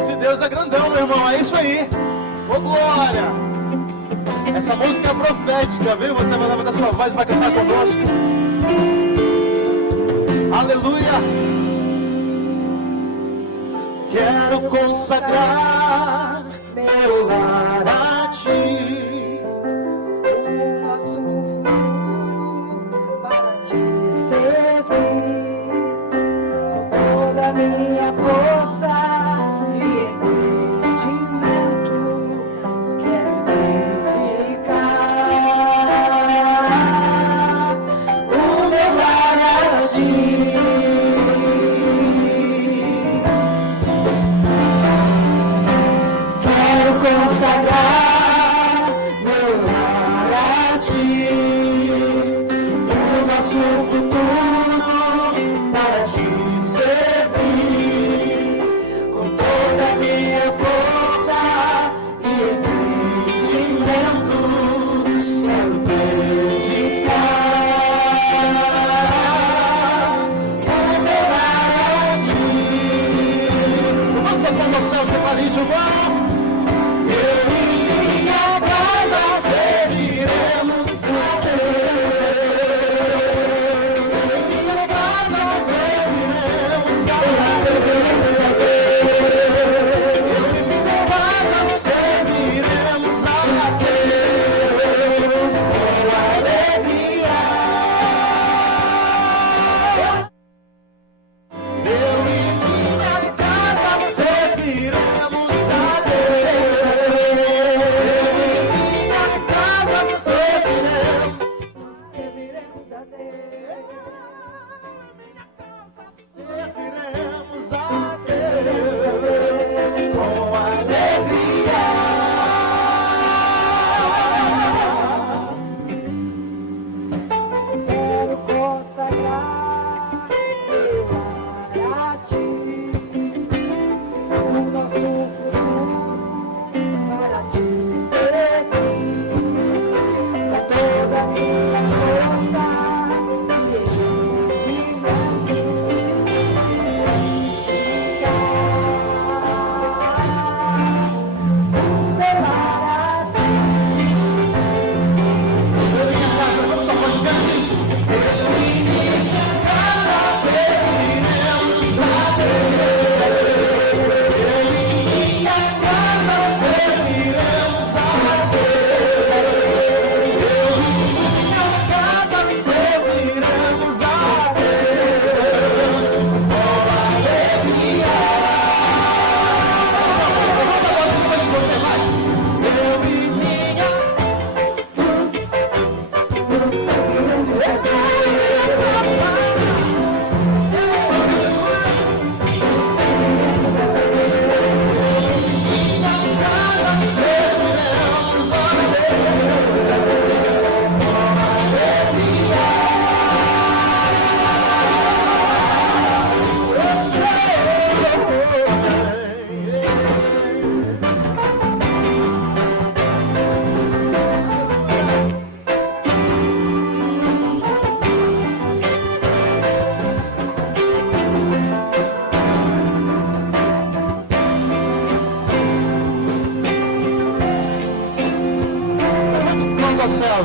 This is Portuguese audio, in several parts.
Esse Deus é grandão, meu irmão, é isso aí. Ô glória! Essa música é profética, viu? Você vai levantar sua voz para cantar conosco. Aleluia! Quero consagrar meu lar a Ti, o nosso futuro para Te servir, com toda a minha força e entendimento, quero dedicar o meu lar a Ti. Consagrar meu lar a Ti, o nosso futuro para Te servir, com toda a minha força e entendimento, quero dedicar o meu lar a Ti. levanta as mãos aos céus, declare isso, irmão.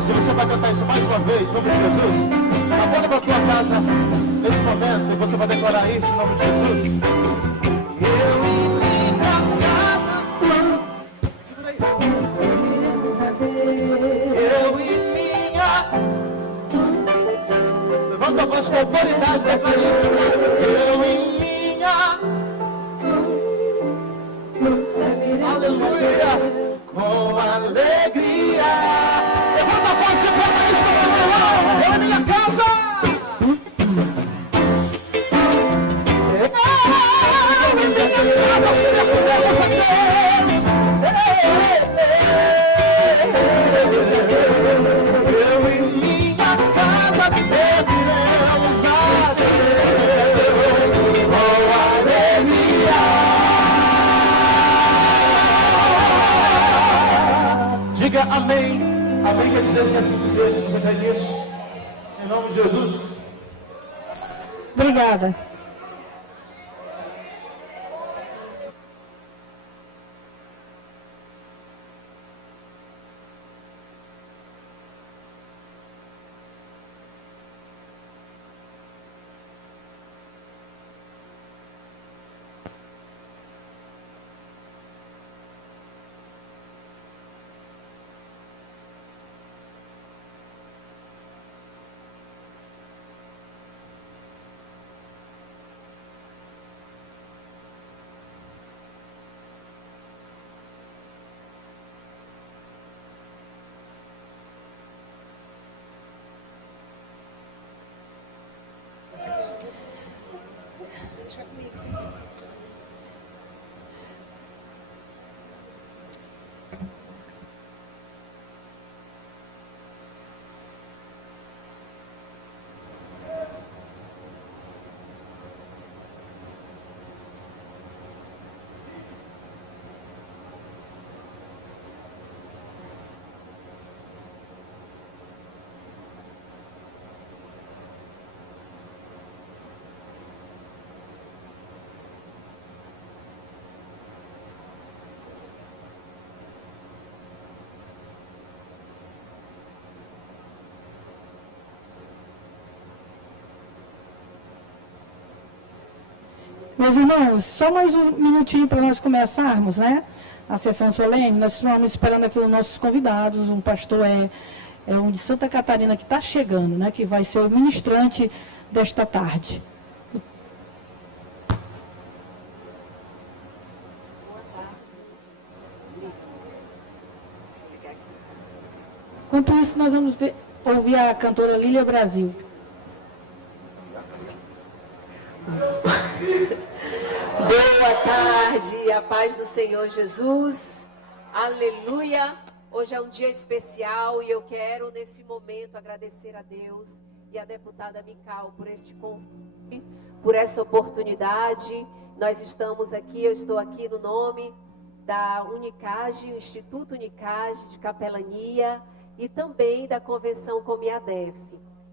Se você vai cantar isso mais uma vez, em nome de Jesus, aponta para a tua casa nesse momento e você vai declarar isso em nome de Jesus. Eu e minha casa, segura aí. Eu e minha, levanta a voz com autoridade, declara isso. Eu e minha, aleluia, com alegria. Levanta a voz, você pega isso no meu violão. Eu e minha casa. Eu e minha casa serviremos a Deus. Eu e minha casa serviremos a Deus com alegria. Diga amém. Amém quer dizer que assim seja. Você crê nisso? Em nome de Jesus. Obrigada. Meus irmãos, só mais um minutinho para nós começarmos, né? A sessão solene. Nós estamos esperando aqui os nossos convidados. Um pastor é um de Santa Catarina que está chegando, né? Que vai ser o ministrante desta tarde. Enquanto isso, nós vamos ouvir a cantora Lília Brasil. Boa tarde, a paz do Senhor Jesus, aleluia. Hoje é um dia especial e eu quero nesse momento agradecer a Deus e a deputada Mical por este convite, por essa oportunidade. Nós estamos aqui, eu estou aqui no nome da Unicage, o Instituto Unicage de Capelania e também da Convenção Comiadef.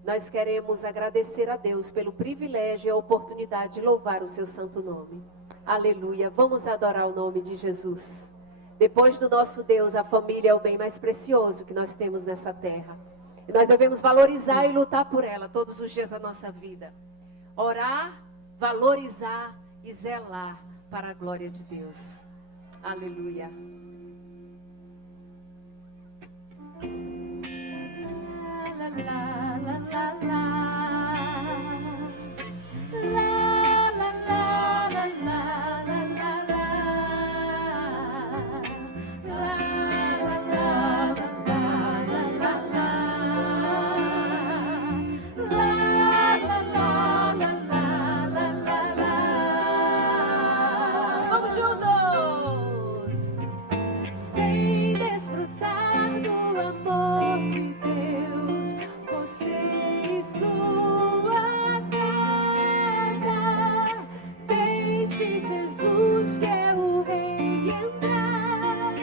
Nós queremos agradecer a Deus pelo privilégio e a oportunidade de louvar o seu santo nome. Aleluia. Vamos adorar o nome de Jesus. Depois do nosso Deus, a família é o bem mais precioso que nós temos nessa terra. E nós devemos valorizar e lutar por ela todos os dias da nossa vida. Orar, valorizar e zelar para a glória de Deus. Aleluia. La, la, la, la, la. La, la, la, la, la, la, la, la. La, la, la, la, la, la, la, la. La, la, la, la, la, la, la. Vamos juntos! Vem desfrutar do amor de Deus, você e sua casa. Deixe Jesus, que é o Rei, entrar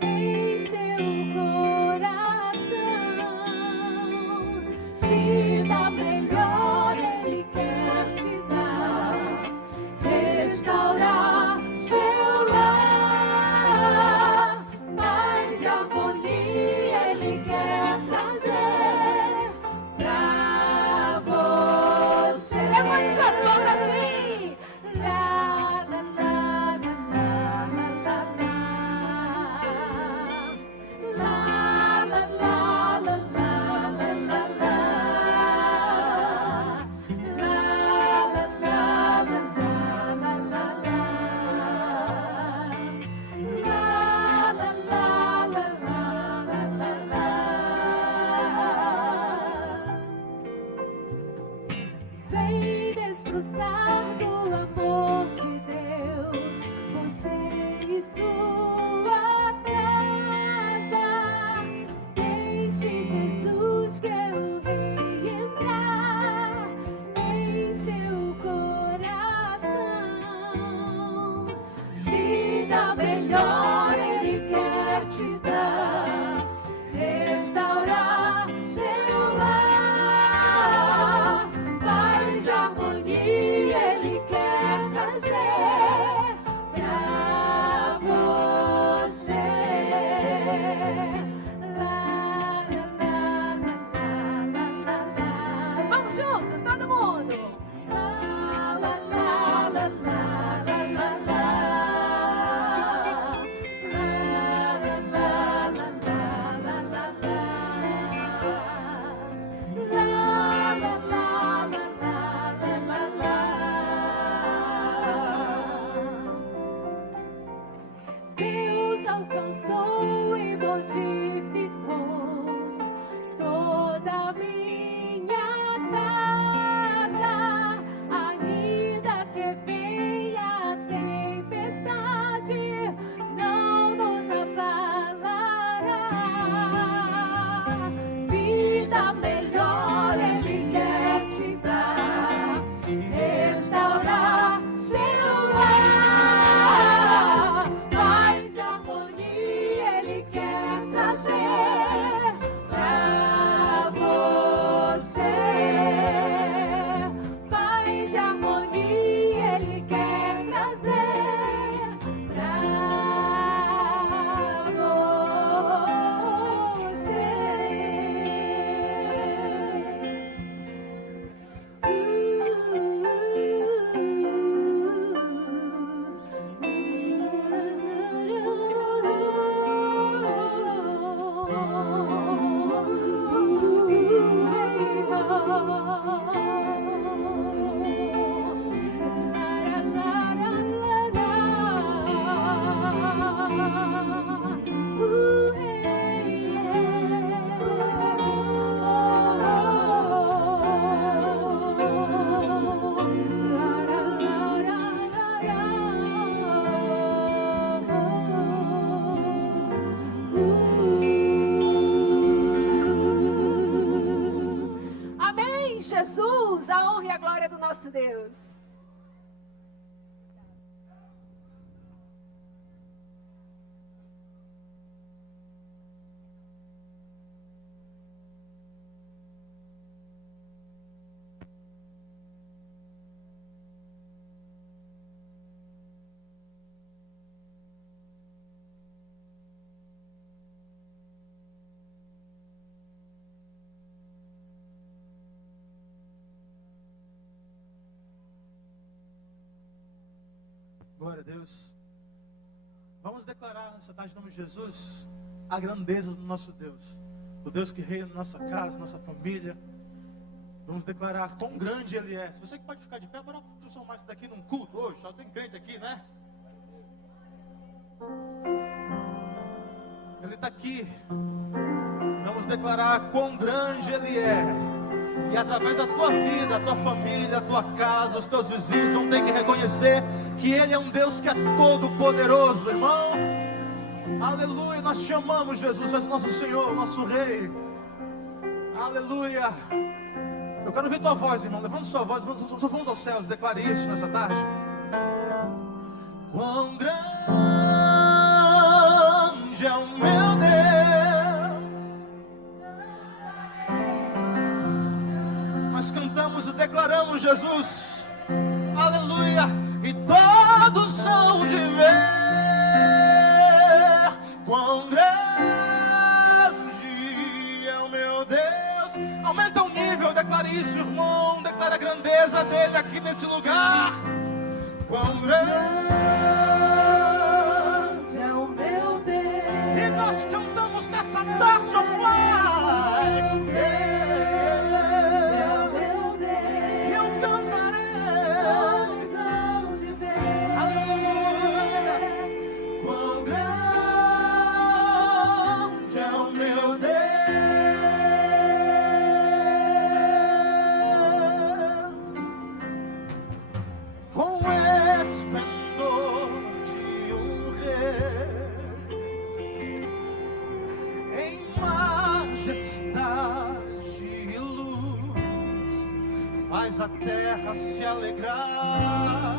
em seu coração. Vida melhor Ele quer te dar, restaurar seu Jesus, a honra e a glória do nosso Deus. Glória a Deus. Vamos declarar nessa tarde, em nome de Jesus, a grandeza do nosso Deus. O Deus que reina na nossa casa, nossa família. Vamos declarar quão grande Ele é. Se você que pode ficar de pé, bora transformar isso daqui num culto hoje. Só tem crente aqui, né? Ele está aqui. Vamos declarar quão grande Ele é. E através da tua vida, a tua família, a tua casa, os teus vizinhos vão ter que reconhecer que Ele é um Deus que é todo poderoso, irmão. Aleluia, nós te amamos, Jesus, és o nosso Senhor, o nosso Rei. Aleluia. Eu quero ouvir tua voz, irmão. Levanta sua voz, levanta suas mãos aos céus, declare isso nessa tarde. Quão grande é o meu Deus. Nós cantamos e declaramos, Jesus. Aleluia. E todos hão de ver quão grande é o meu Deus. Aumenta o nível, declare isso, irmão. Declare a grandeza dele aqui nesse lugar. Quão grande é o meu Deus. E nós cantamos nessa tarde, ó Pai. É o meu Deus. Eu cantarei. Todos hão de ver. Aleluia. Quão grande é o meu Deus. Com esplendor de um rei, em majestade e luz, faz a terra se alegrar,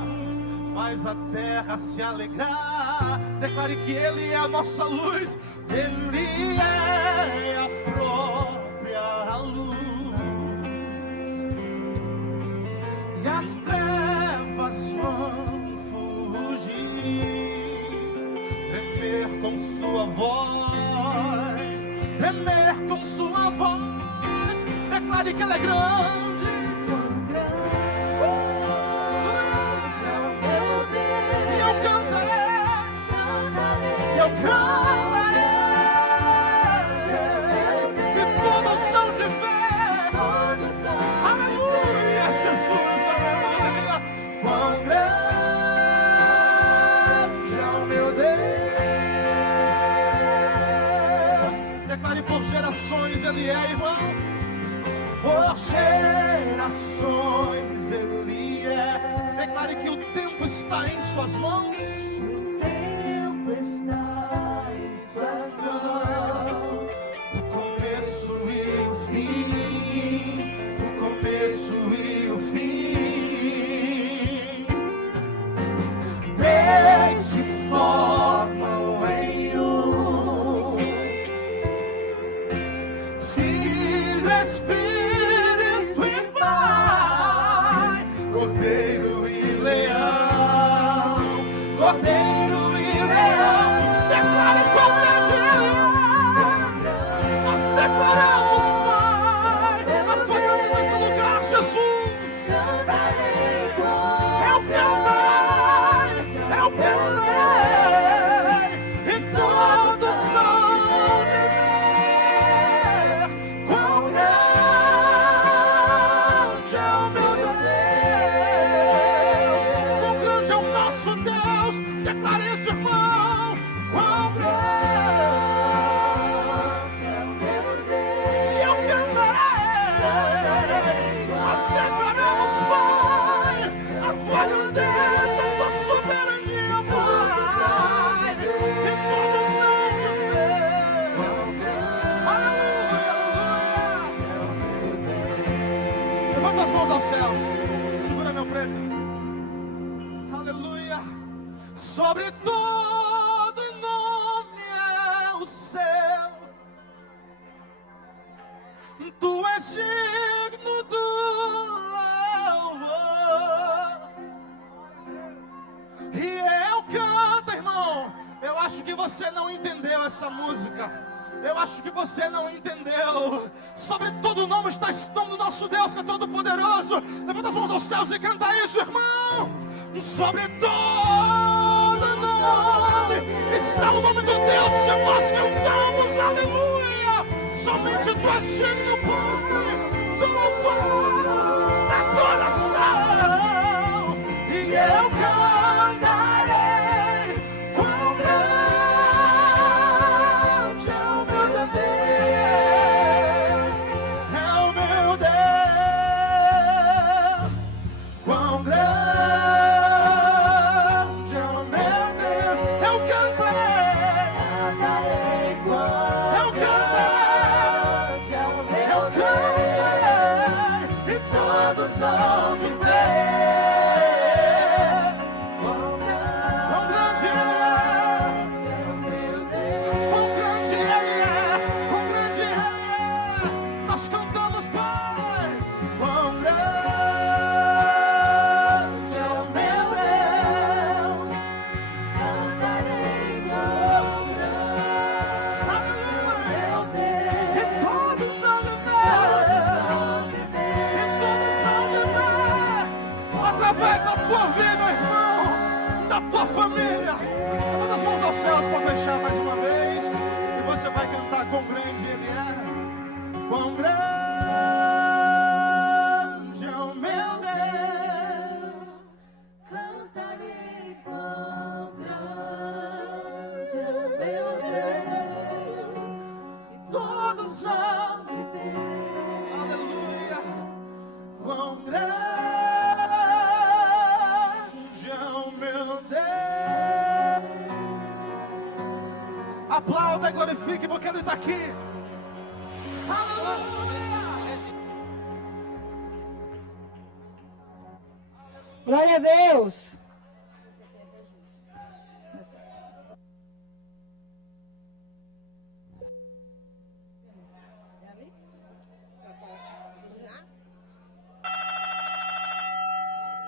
faz a terra se alegrar. Declare que Ele é a nossa luz, Ele é a própria luz. E as trevas vão fugir, tremer com sua voz, tremer com sua voz. Declare que Ele é grande. Quão grande é o meu Deus. E eu cantarei, Cantarei. e eu cantarei. E todos são de fé. Todos hão de Aleluia, Jesus, aleluia. Quão grande é o meu Deus. Declare por gerações Ele é, irmão. Por gerações Ele é. Declare que o tempo está em suas mãos. O tempo está em suas mãos. O começo e o fim, o começo e o fim, três se formam em um, Filho, Espírito e Pai, Cordeiro e Leão, Cordeiro e Leão. Declare quão grande Ele é. Nós declaramos, Pai, a tua grandeza nesse lugar, Jesus. Cantarei Eu cantarei, eu cantarei, e todos hão de ver quão grande é o meu Deus, quão grande é o nosso Deus. Declare isso, irmão. Quão grande é o meu e Deus. eu cantarei. Nós declaramos, Pai, a tua grandeza, a tua soberania, Pai. E todos hão de ver. Aleluia, aleluia. Levanta as mãos ao céu. sobre todo nome é o céu. Tu és digno do louvor. E eu canto, irmão. Eu acho que você não entendeu essa música. Eu acho que você não entendeu. Sobre todo nome está esse nome do nosso Deus, que é todo poderoso. Levanta as mãos aos céus e canta isso, irmão. Sobre todo nome está o nome do Deus que nós cantamos, aleluia. Somente tu és digno, Pai, do louvor, da adoração. E eu cantarei quão grande é o meu Deus, é o meu Deus, quão grande é o meu Deus. Eu cantarei quão grande é o meu Deus, e todos hão de ver quão grande Ele é, quão grande Ele é, quão grande Ele é. Nós cantamos, Pai, quão grande é o meu Deus. Aleluia. E todos hão de ver, e todos hão de ver, através da tua vida, irmão, da tua família. Levanta as mãos aos céus para fechar mais uma vez. E você vai cantar quão grande Ele é. Quão grande é o meu Deus. Cantarei quão grande é o meu Deus, Todos hão de ver. Aleluia. Quão grande é o meu Deus. Aplauda e glorifique porque Ele está aqui. Aleluia. Glória a Deus.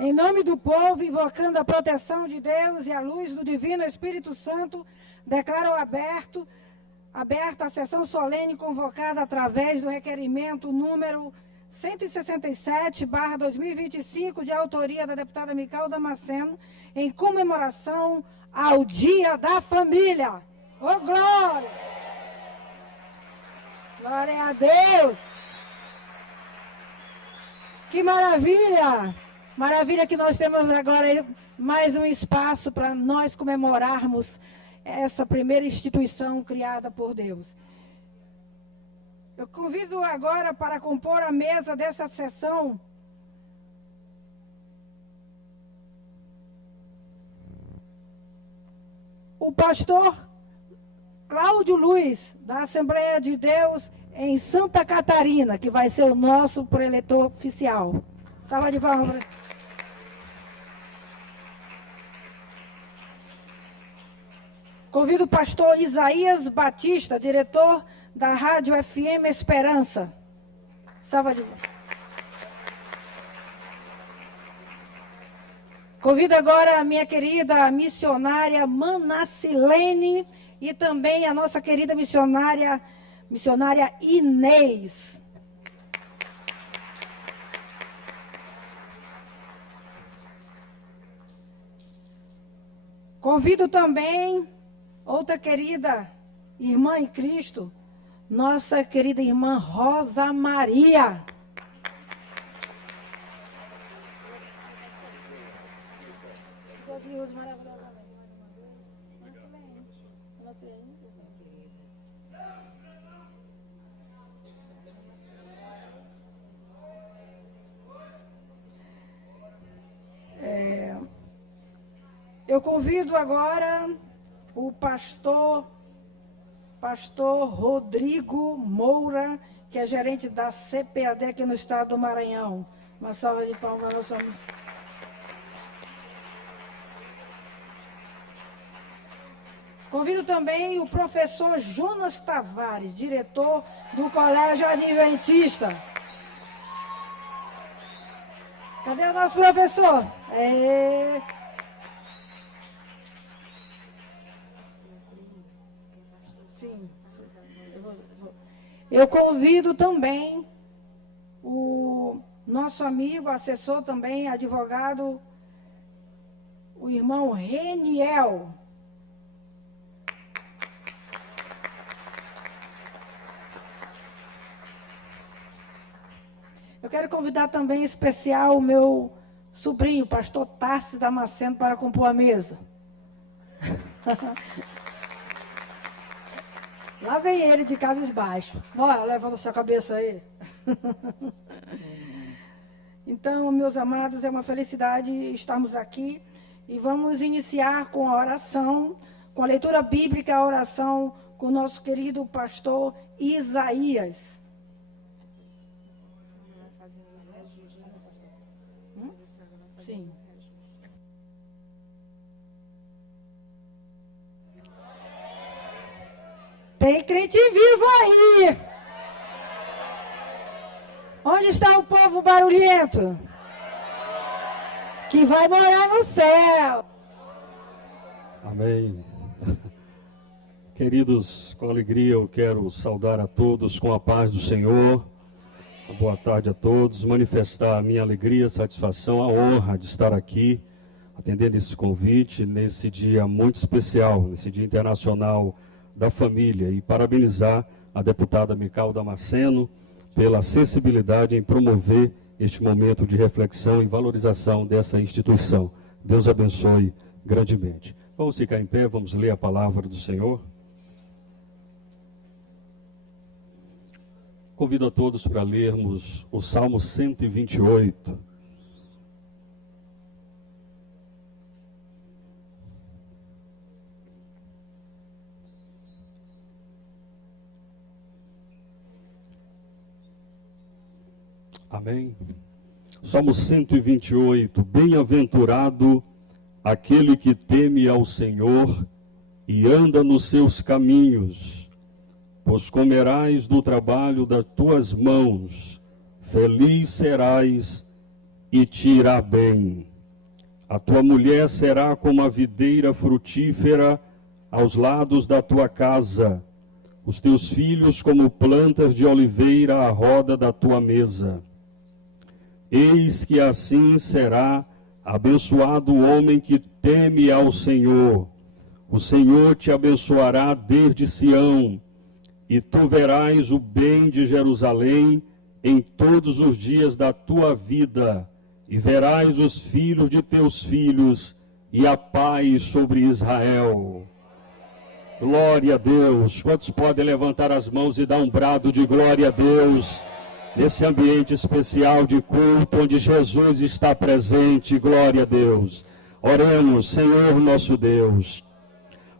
Em nome do povo, invocando a proteção de Deus e a luz do Divino Espírito Santo, declaro aberta a sessão solene convocada através do requerimento número 167/2025, de autoria da deputada Mical Damasceno, em comemoração ao Dia da Família. Ô, glória! Glória a Deus! Que maravilha! Maravilha que nós temos agora mais um espaço para nós comemorarmos essa primeira instituição criada por Deus. Eu convido agora para compor a mesa dessa sessão o pastor Cláudio Luiz, da Assembleia de Deus em Santa Catarina, que vai ser o nosso preletor oficial. Salva de palmas. Convido o pastor Isaías Batista, diretor da Rádio FM Esperança. Salva de palmas. Convido agora a minha querida missionária Manacilene e também a nossa querida missionária Inês. Convido também outra querida irmã em Cristo, nossa querida irmã Rosa Maria. Eu convido agora o pastor Rodrigo Moura, que é gerente da CPAD aqui no estado do Maranhão. Uma salva de palmas ao nosso amigo. Convido também o professor Jonas Tavares, diretor do Colégio Adventista. Cadê o nosso professor? Sim. Eu convido também o nosso amigo, assessor também, advogado, o irmão Reniel. Eu quero convidar também em especial o meu sobrinho, o pastor Tarsis Damasceno, para compor a mesa. Lá vem ele de cabisbaixo. Bora, levanta sua cabeça aí. Então, meus amados, é uma felicidade estarmos aqui e vamos iniciar com a oração, com a leitura bíblica, a oração com o nosso querido pastor Isaías. Sim. Tem crente vivo aí. Onde está o povo barulhento? Que vai morar no céu. Amém. Queridos, com alegria eu quero saudar a todos com a paz do Senhor. Boa tarde a todos. Manifestar a minha alegria, satisfação, a honra de estar aqui, atendendo esse convite nesse dia muito especial, nesse Dia Internacional da Família, e parabenizar a deputada Mical Damasceno pela sensibilidade em promover este momento de reflexão e valorização dessa instituição. Deus abençoe grandemente. Vamos ficar em pé, vamos ler a palavra do Senhor. Convido a todos para lermos o Salmo 128. Amém? Salmo 128. Bem-aventurado aquele que teme ao Senhor e anda nos seus caminhos, pois comerás do trabalho das tuas mãos, feliz serás e te irá bem. A tua mulher será como a videira frutífera aos lados da tua casa, os teus filhos como plantas de oliveira à roda da tua mesa. Eis que assim será abençoado o homem que teme ao Senhor. O Senhor te abençoará desde Sião, e tu verás o bem de Jerusalém em todos os dias da tua vida, e verás os filhos de teus filhos, e a paz sobre Israel. Glória a Deus. Quantos podem levantar as mãos e dar um brado de glória a Deus? Nesse ambiente especial de culto, onde Jesus está presente, glória a Deus. Oremos, Senhor nosso Deus,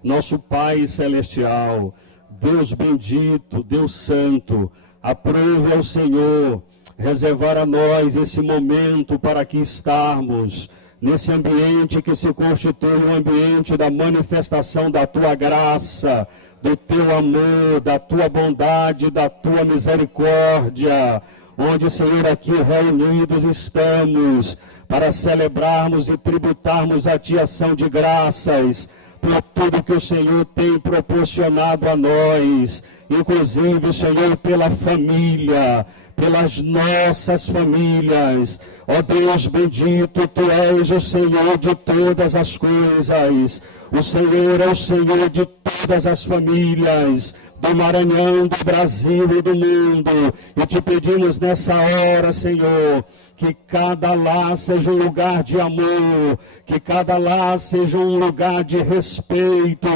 nosso Pai Celestial, Deus bendito, Deus Santo, aprove ao Senhor reservar a nós esse momento para aqui estarmos, nesse ambiente que se constitui um ambiente da manifestação da Tua graça, do Teu amor, da Tua bondade, da Tua misericórdia, onde, Senhor, aqui reunidos estamos para celebrarmos e tributarmos a Ti ação de graças por tudo que o Senhor tem proporcionado a nós, inclusive, Senhor, pela família, pelas nossas famílias. Ó Deus bendito, Tu és o Senhor de todas as coisas. O Senhor é o Senhor de todas as famílias do Maranhão, do Brasil e do mundo. E te pedimos nessa hora, Senhor, que cada lar seja um lugar de amor, que cada lar seja um lugar de respeito,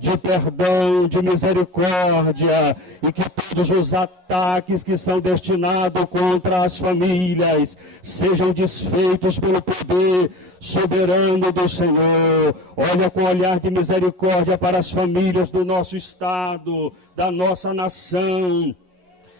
de perdão, de misericórdia, e que todos os ataques que são destinados contra as famílias sejam desfeitos pelo poder soberano do Senhor. Olha com olhar de misericórdia para as famílias do nosso estado, da nossa nação.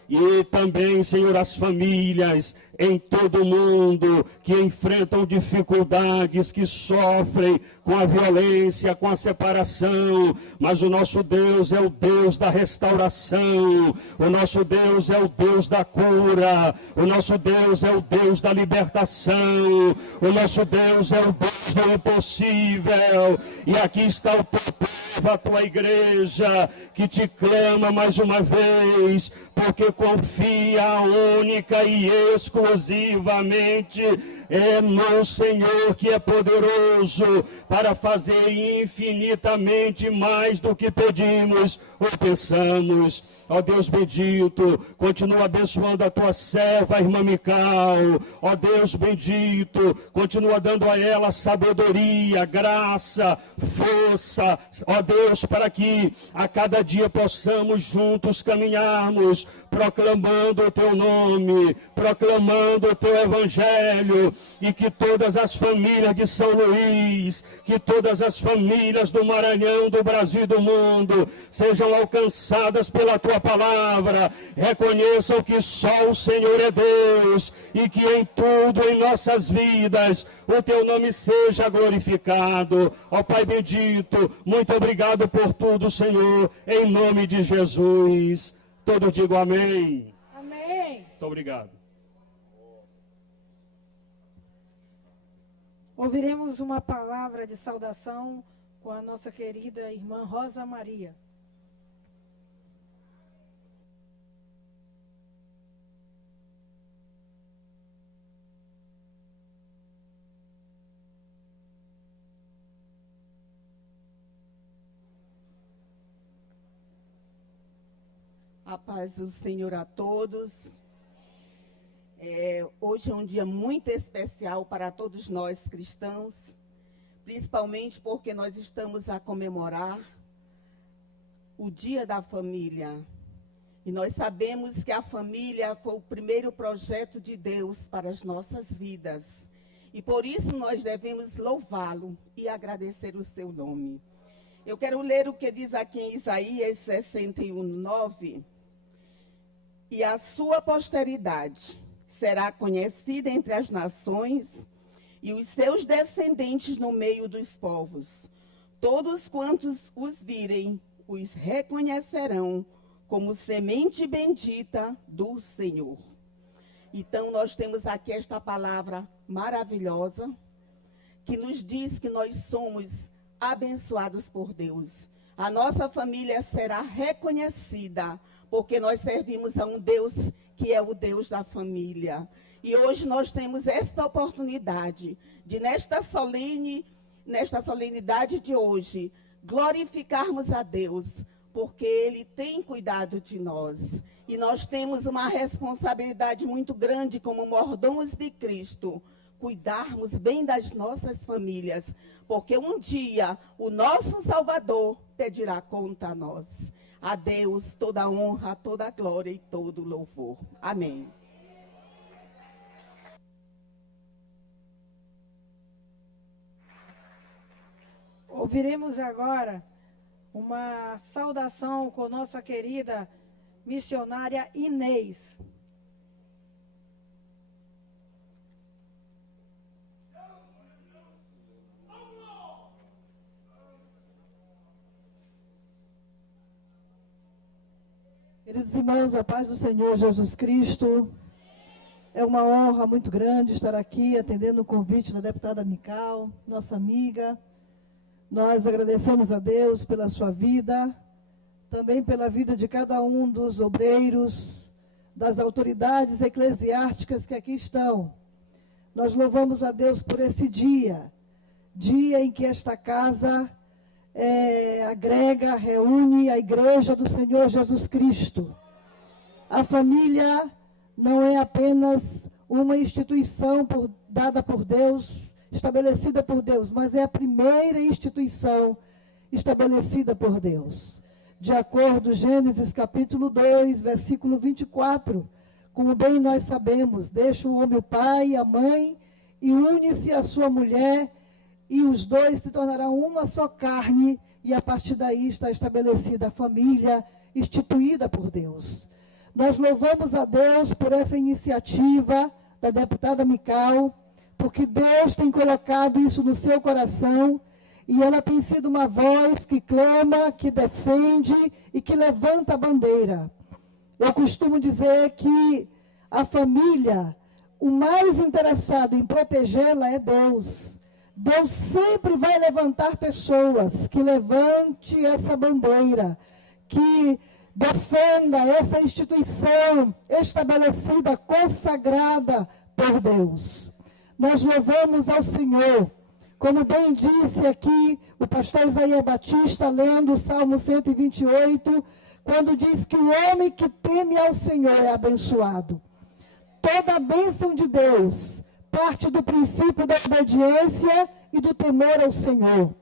E também, Senhor, as famílias em todo o mundo que enfrentam dificuldades, que sofrem com a violência, com a separação. Mas o nosso Deus é o Deus da restauração. O nosso Deus é o Deus da cura. O nosso Deus é o Deus da libertação. O nosso Deus é o Deus do impossível. E aqui está o teu povo, a tua igreja, que te clama mais uma vez, porque confia única e exclusivamente no Senhor, que é poderoso para fazer infinitamente mais do que pedimos ou pensamos. Ó Deus bendito, continua abençoando a tua serva, a irmã Mical. Ó Deus bendito, continua dando a ela sabedoria, graça, força. Ó Deus, para que a cada dia possamos juntos caminharmos, proclamando o teu nome, proclamando o teu evangelho, e que todas as famílias de São Luís, que todas as famílias do Maranhão, do Brasil e do mundo sejam alcançadas pela tua palavra, reconheçam que só o Senhor é Deus e que em tudo em nossas vidas o teu nome seja glorificado. Ó Pai bendito, muito obrigado por tudo, Senhor, em nome de Jesus. Todos digam amém. Amém. Muito obrigado. Ouviremos uma palavra de saudação com a nossa querida irmã Rosa Maria. A paz do Senhor a todos. Hoje é um dia muito especial para todos nós cristãos, principalmente porque nós estamos a comemorar o Dia da Família. E nós sabemos que a família foi o primeiro projeto de Deus para as nossas vidas. E por isso nós devemos louvá-lo e agradecer o seu nome. Eu quero ler o que diz aqui em Isaías 61:9. E a sua posteridade será conhecida entre as nações, e os seus descendentes no meio dos povos. Todos quantos os virem, os reconhecerão como semente bendita do Senhor. Então, nós temos aqui esta palavra maravilhosa, que nos diz que nós somos abençoados por Deus. A nossa família será reconhecida, porque nós servimos a um Deus que é o Deus da família. E hoje nós temos esta oportunidade de, nesta solenidade de hoje, glorificarmos a Deus, porque Ele tem cuidado de nós. E nós temos uma responsabilidade muito grande como mordomos de Cristo, cuidarmos bem das nossas famílias, porque um dia o nosso Salvador pedirá conta a nós. A Deus toda a honra, toda a glória e todo o louvor. Amém. Ouviremos agora uma saudação com nossa querida missionária Inês. Queridos irmãos, a paz do Senhor Jesus Cristo. É uma honra muito grande estar aqui atendendo o convite da deputada Mical, nossa amiga. Nós agradecemos a Deus pela sua vida, também pela vida de cada um dos obreiros, das autoridades eclesiásticas que aqui estão. Nós louvamos a Deus por esse dia em que esta casa agrega, reúne a igreja do Senhor Jesus Cristo. A família não é apenas uma instituição dada por Deus, estabelecida por Deus, mas é a primeira instituição estabelecida por Deus. De acordo com Gênesis capítulo 2, versículo 24, como bem nós sabemos, deixa o homem o pai e a mãe e une-se à sua mulher, e os dois se tornarão uma só carne, e a partir daí está estabelecida a família instituída por Deus. Nós louvamos a Deus por essa iniciativa da deputada Mical, porque Deus tem colocado isso no seu coração e ela tem sido uma voz que clama, que defende e que levanta a bandeira. Eu costumo dizer que a família, o mais interessado em protegê-la é Deus. Deus sempre vai levantar pessoas que levante essa bandeira, que defenda essa instituição estabelecida, consagrada por Deus. Nós louvamos ao Senhor, como bem disse aqui o pastor Isaías Batista, lendo o Salmo 128, quando diz que o homem que teme ao Senhor é abençoado. Toda a bênção de Deus parte do princípio da obediência e do temor ao Senhor.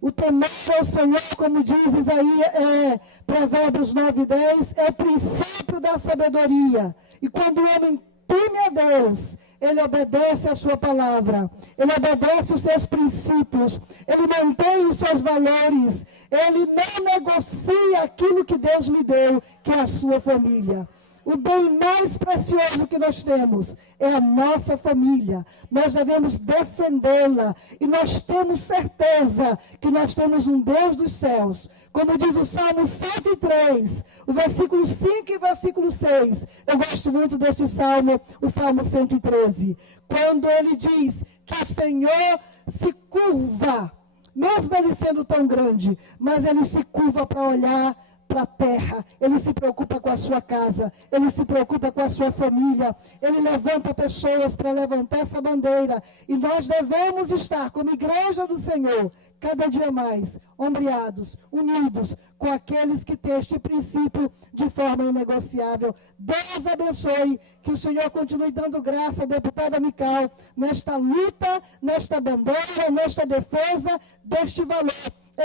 O temor ao Senhor, como diz Isaías, Provérbios 9:10, é o princípio da sabedoria. E quando o homem teme a Deus, ele obedece a sua palavra, ele obedece os seus princípios, ele mantém os seus valores, ele não negocia aquilo que Deus lhe deu, que é a sua família. O bem mais precioso que nós temos é a nossa família. Nós devemos defendê-la. E nós temos certeza que nós temos um Deus dos céus. Como diz o Salmo 103, o versículo 5 e versículo 6. Eu gosto muito deste Salmo, o Salmo 113. Quando ele diz que o Senhor se curva, mesmo ele sendo tão grande, mas ele se curva para olhar para a terra, ele se preocupa com a sua casa, ele se preocupa com a sua família, ele levanta pessoas para levantar essa bandeira, e nós devemos estar como igreja do Senhor, cada dia mais, ombreados, unidos com aqueles que têm este princípio de forma inegociável. Deus abençoe, que o Senhor continue dando graça à deputada Mical, nesta luta, nesta bandeira, nesta defesa deste valor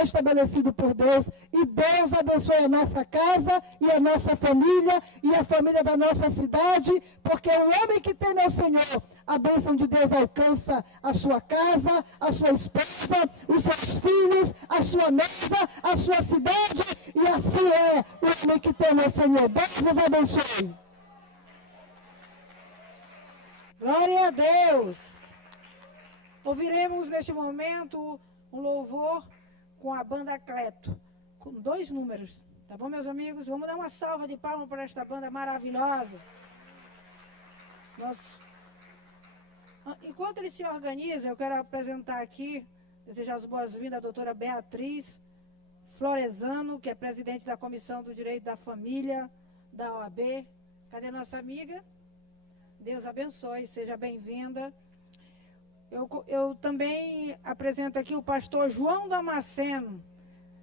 estabelecido por Deus, e Deus abençoe a nossa casa e a nossa família e a família da nossa cidade, porque o homem que teme ao Senhor, a bênção de Deus alcança a sua casa, a sua esposa, os seus filhos, a sua mesa, a sua cidade, e assim é o homem que teme ao Senhor. Deus vos abençoe. Glória a Deus. Ouviremos neste momento um louvor com a banda Cleto, com 2 números. Tá bom, meus amigos? Vamos dar uma salva de palmas para esta banda maravilhosa. Enquanto eles se organizam, eu quero apresentar aqui, desejar as boas-vindas à doutora Beatriz Florezano, que é presidente da Comissão do Direito da Família da OAB. Cadê nossa amiga? Deus abençoe, seja bem-vinda. Eu também apresento aqui o pastor João Damasceno,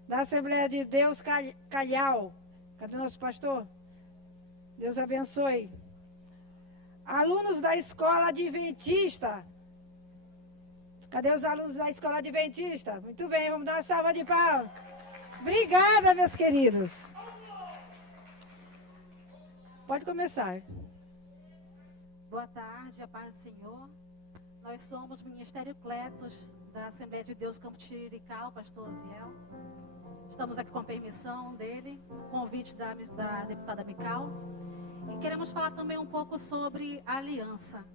da Assembleia de Deus Calhau. Cadê nosso pastor? Deus abençoe. Alunos da Escola Adventista. Cadê os alunos da Escola Adventista? Muito bem, vamos dar uma salva de palmas. Obrigada, meus queridos. Pode começar. Boa tarde, a paz do Senhor. Nós somos Ministério Cletos, da Assembleia de Deus Campo Tirirical, pastor Osiel. Estamos aqui com a permissão dele, convite da deputada Mical. E queremos falar também um pouco sobre a aliança.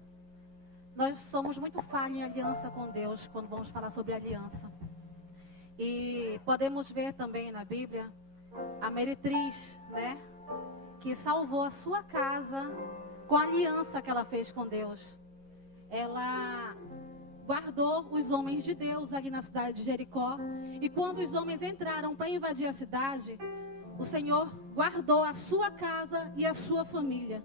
Nós somos muito falhos em aliança com Deus, quando vamos falar sobre aliança. E podemos ver também na Bíblia a meretriz, né, que salvou a sua casa com a aliança que ela fez com Deus. Ela guardou os homens de Deus ali na cidade de Jericó. E quando os homens entraram para invadir a cidade, o Senhor guardou a sua casa e a sua família.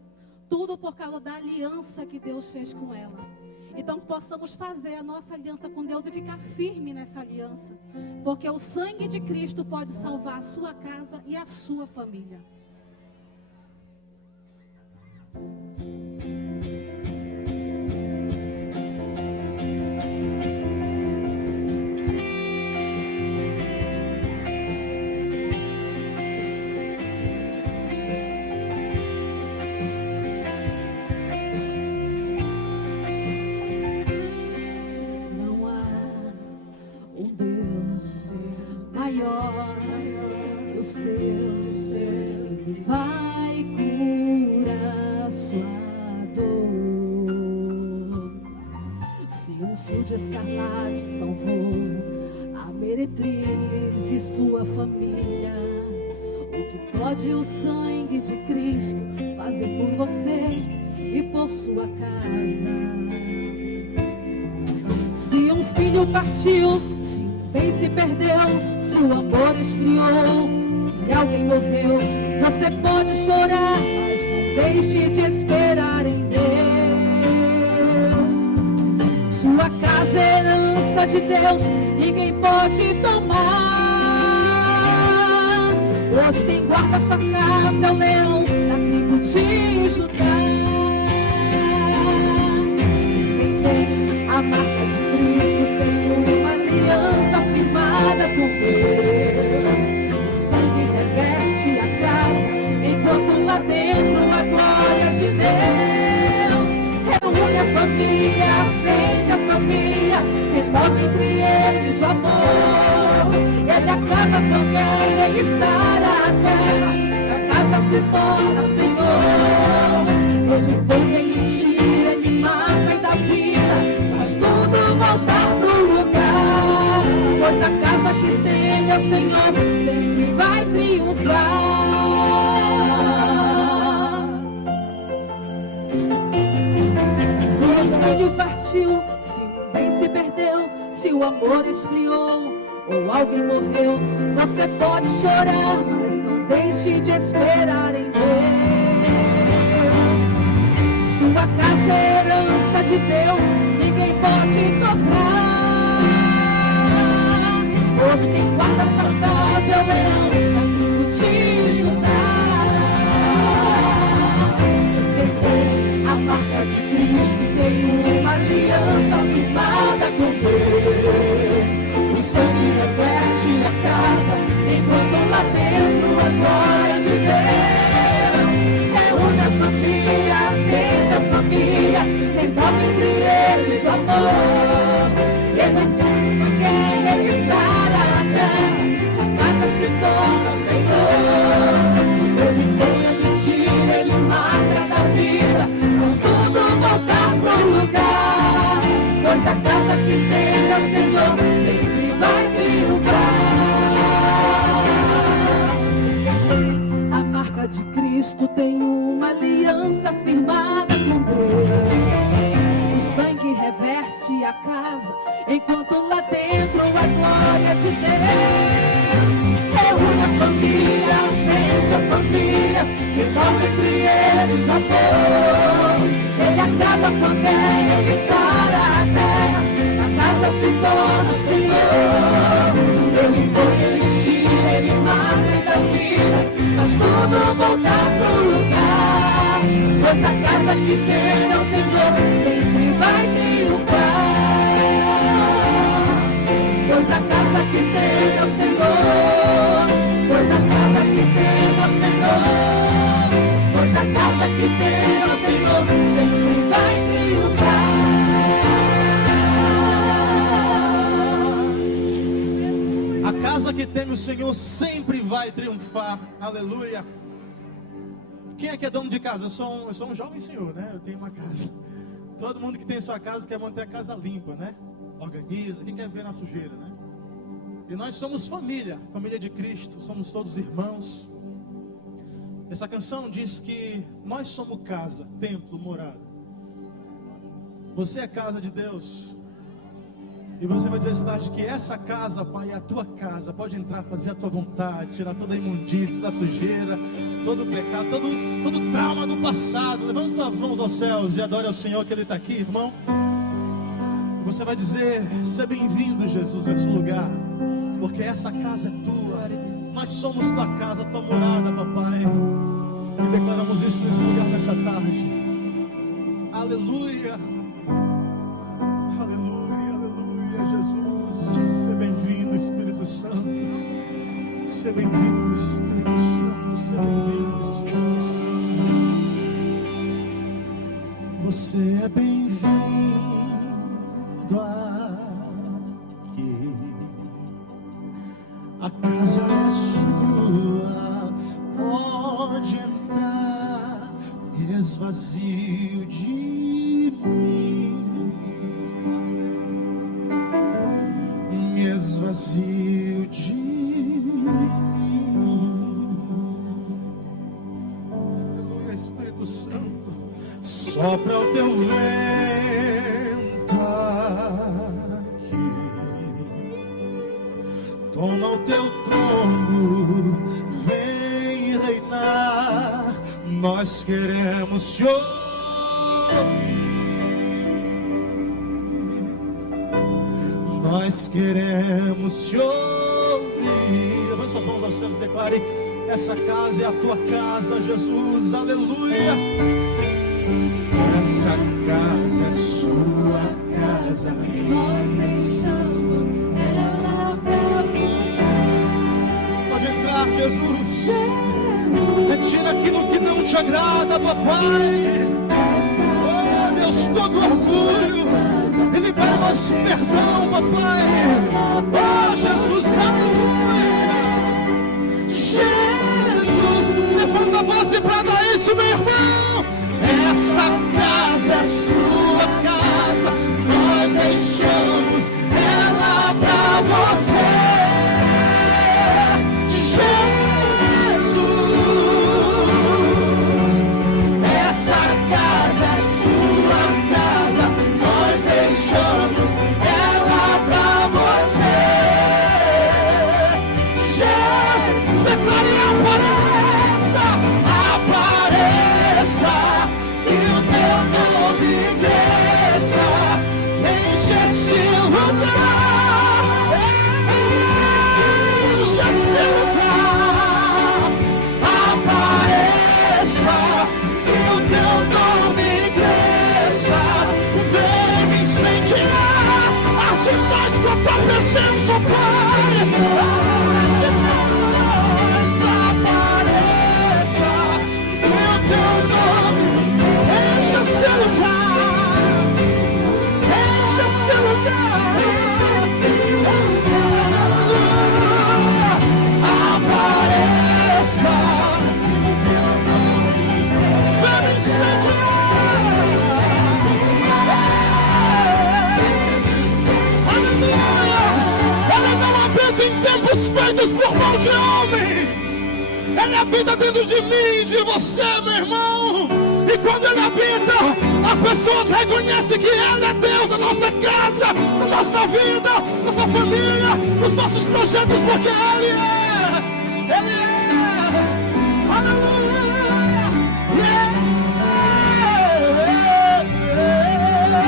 Tudo por causa da aliança que Deus fez com ela. Então possamos fazer a nossa aliança com Deus e ficar firme nessa aliança. Porque o sangue de Cristo pode salvar a sua casa e a sua família. Maior que o seu, ele vai cumprir. fio de escarlate salvou a meretriz e sua família. O que pode o sangue de Cristo fazer por você e por sua casa? Se um filho partiu, se um bem se perdeu, se o amor esfriou, se alguém morreu, você pode chorar, mas não deixe de esperar em Deus. Sua casa é herança de Deus, ninguém pode tomar, pois quem guarda sua casa é o leão da tribo de Judá. Quem tem a marca de Cristo tem uma aliança firmada com Deus. O sangue reveste a casa, enquanto lá dentro a glória de Deus reúne a família, acende a família, renova entre eles o amor. Ele acaba com a guerra, ele sara a terra, a casa se torna Senhor. Ele põe, ele tira, ele mata e dá vida, faz tudo voltar pro lugar. Pois a casa que teme ao Senhor sempre vai triunfar. Se um filho partiu, se um bem se perdeu, se o amor esfriou ou alguém morreu, você pode chorar, mas não deixe de esperar em Deus. Sua casa é herança de Deus, ninguém pode tocar, pois quem guarda sua casa é o leão da tribo de Judá. Quem tem a marca de Cristo tem uma aliança firmada com Deus. O sangue reveste a casa, enquanto lá dentro a glória de Deus reúne a família, acende a família, renova entre eles o amor. Ele está com quem ele sara a terra, a casa se torna Senhor. Ele põe, ele tira, ele mata da vida, faz tudo voltar pro lugar. Pois a casa que tem ao Senhor sempre vai triunfar. Quem tem a marca de Cristo tem uma aliança firmada com Deus. O sangue reveste a casa, enquanto lá dentro a glória de Deus reúne a família, acende a família, renova entre eles amor. Ele acaba com a guerra, ele sara a terra, a casa se torna Senhor. Ele põe, ele tira, ele mata e dá vida, faz tudo voltar pro lugar. Pois a casa que tem ao Senhor sempre vai triunfar. Pois a casa que tem ao Senhor, pois a casa que tem ao Senhor, pois a casa que tem ao Senhor sempre vai triunfar. A casa que teme o Senhor sempre vai triunfar. Aleluia. Quem é que é dono de casa? Eu sou um jovem senhor, né? Eu tenho uma casa. Todo mundo que tem sua casa quer manter a casa limpa, né? Organiza, quem quer ver na sujeira, né? E nós somos família, família de Cristo, somos todos irmãos. Essa canção diz que nós somos casa, templo, morada. Você é casa de Deus. E você vai dizer essa tarde que essa casa, Pai, é a tua casa. Pode entrar, fazer a tua vontade, tirar toda a imundícia, toda a sujeira, todo o pecado, todo o trauma do passado. Levante suas mãos aos céus e adore ao Senhor que Ele está aqui, irmão. E você vai dizer, seja bem-vindo, Jesus, nesse lugar, porque essa casa é tua. Nós somos tua casa, tua morada, papai. E declaramos isso nesse lugar, nessa tarde. Aleluia. Jesus, seja bem-vindo, Espírito Santo. Seja bem-vindo, Espírito Santo. Seja bem-vindo, Espírito Santo. Você é bem-vindo aqui. A casa é sua. Pode entrar. Esvazio de mim. vazio de mim. Aleluia, Espírito Santo, sopra o teu vento aqui, toma o teu trono, vem reinar. Nós queremos te ouvir. Nós queremos te ouvir. Levante suas mãos aos céus e declare: essa casa é a tua casa, Jesus. Aleluia. Essa casa é sua casa. Nós deixamos ela pra você. Pode entrar, Jesus. Retira aquilo que não te agrada, papai. Oh, Deus, todo orgulho. E libera-nos perdão, papai. Oh, Jesus, aleluia. Jesus, levanta a voz e brada isso, meu irmão. Essa casa é sua casa. Nós deixamos ela pra você. Presença, Pai, ante nós apareça, que o teu nome enche esse lugar, enche esse lugar, apareça, vem me incendiar. Em tempos feitos por mão de homem, Ele habita dentro de mim e de você, meu irmão. E quando Ele habita, as pessoas reconhecem que Ele é Deus na nossa casa, na nossa vida, nossa família, nos nossos projetos, porque Ele é. Ele é. Aleluia.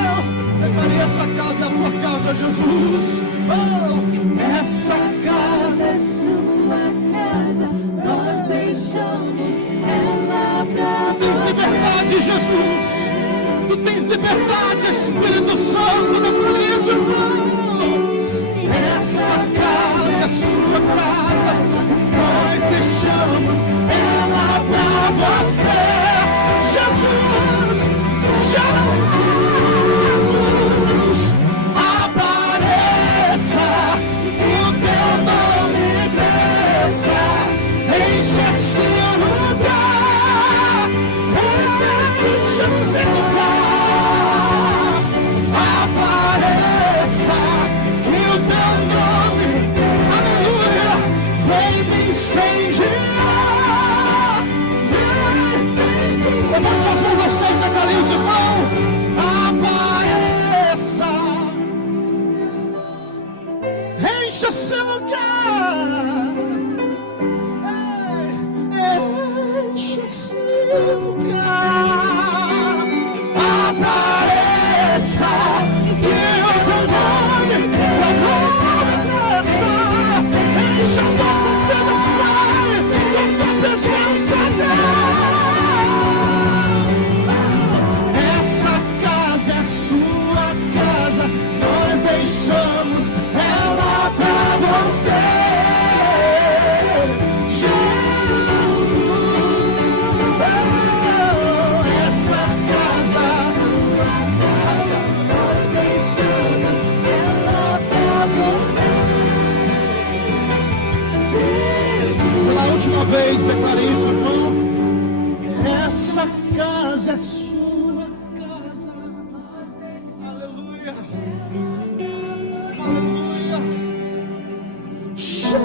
Deus, declarei: essa casa é a tua casa, Jesus. Oh, essa casa é sua casa, nós deixamos ela pra Tu tens liberdade, Jesus. Tu tens liberdade, Espírito Santo. Declara isso, irmão. Essa casa é sua casa, nós deixamos ela pra você, Jesus. Jesus, apareça, que o teu nome cresça, enche esse lugar, enche esse lugar, apareça, que o teu nome, aleluia, vem me incendiar, vem me incendiar. Levante suas mãos aos céus, declare isso, irmão. Apareça, enche esse lugar, enche esse lugar, apareça, que o teu nome cresça, enche as nossas vidas, Pai, com tua presença, Deus. Essa casa é sua casa, nós deixamos ela pra você, Jesus. Oh, essa casa, nós deixamos ela pra você, Jesus. pela última vez, declare isso, irmão. Essa casa é sua casa. Aleluia. Aleluia. Jesus,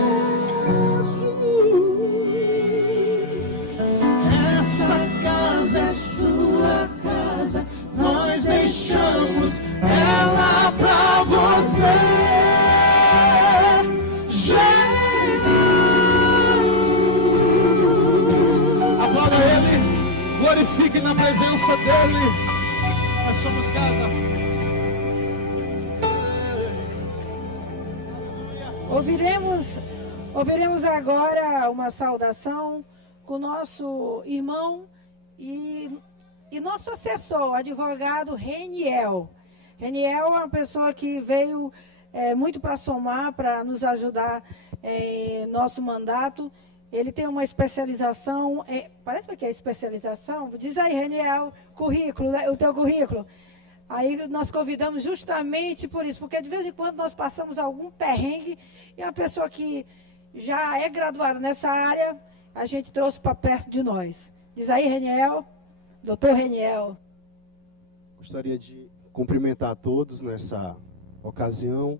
essa casa é sua casa, nós deixamos ela pra você. Jesus, aplauda Ele, glorifique na presença dEle. Nós somos casa. Ouviremos agora uma saudação com o nosso irmão e nosso assessor, advogado Reniel. Reniel é uma pessoa que veio muito para somar, para nos ajudar em nosso mandato. Ele tem uma especialização, parece que é especialização? Diz aí, Reniel, currículo, né, o teu currículo. Aí nós convidamos justamente por isso, porque de vez em quando nós passamos algum perrengue e uma pessoa que já é graduada nessa área, a gente trouxe para perto de nós. Diz aí, Reniel, doutor Reniel. Gostaria de cumprimentar a todos nessa ocasião,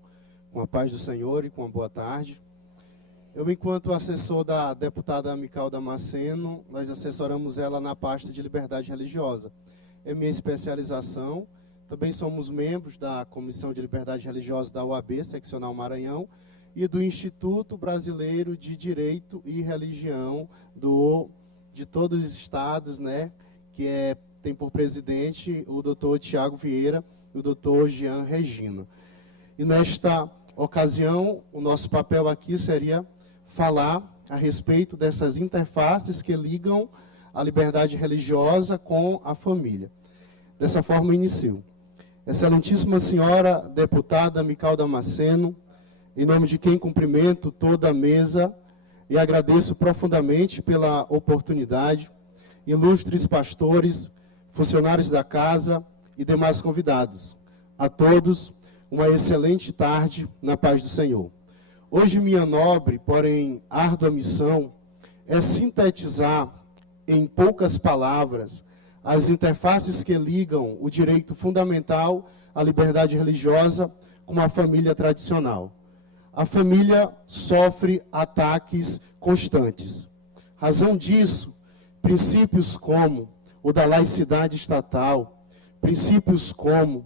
com a paz do Senhor e com a boa tarde. Eu, enquanto assessor da deputada Mical Damasceno, nós assessoramos ela na pasta de liberdade religiosa. É minha especialização. Também somos membros da Comissão de Liberdade Religiosa da UAB, Seccional Maranhão, e do Instituto Brasileiro de Direito e Religião de todos os estados, né, que tem por presidente o doutor Tiago Vieira e o doutor Jean Regino. E nesta ocasião, o nosso papel aqui seria falar a respeito dessas interfaces que ligam a liberdade religiosa com a família. Dessa forma, inicio. Excelentíssima senhora deputada Mical Damasceno, em nome de quem cumprimento toda a mesa e agradeço profundamente pela oportunidade, ilustres pastores, funcionários da casa e demais convidados. A todos, uma excelente tarde na paz do Senhor. Hoje, minha nobre, porém árdua missão é sintetizar em poucas palavras as interfaces que ligam o direito fundamental à liberdade religiosa com a família tradicional. A família sofre ataques constantes. Razão disso, princípios como o da laicidade estatal, princípios como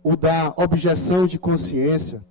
o da objeção de consciência,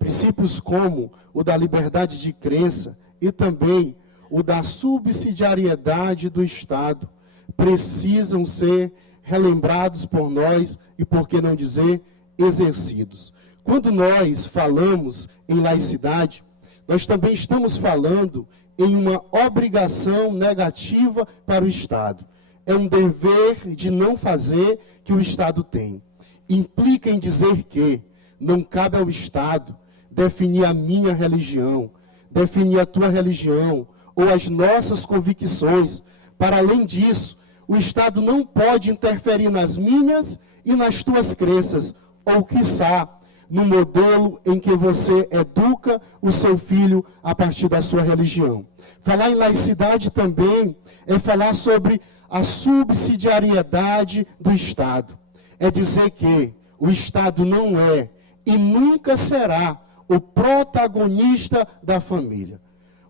princípios como o da liberdade de crença e também o da subsidiariedade do Estado, precisam ser relembrados por nós e, por que não dizer, exercidos. Quando nós falamos em laicidade, nós também estamos falando em uma obrigação negativa para o Estado. É um dever de não fazer que o Estado tem. Implica em dizer que não cabe ao Estado definir a minha religião, definir a tua religião ou as nossas convicções. Para além disso, o Estado não pode interferir nas minhas e nas tuas crenças, ou, quiçá, no modelo em que você educa o seu filho a partir da sua religião. Falar em laicidade também é falar sobre a subsidiariedade do Estado. É dizer que o Estado não é e nunca será o protagonista da família.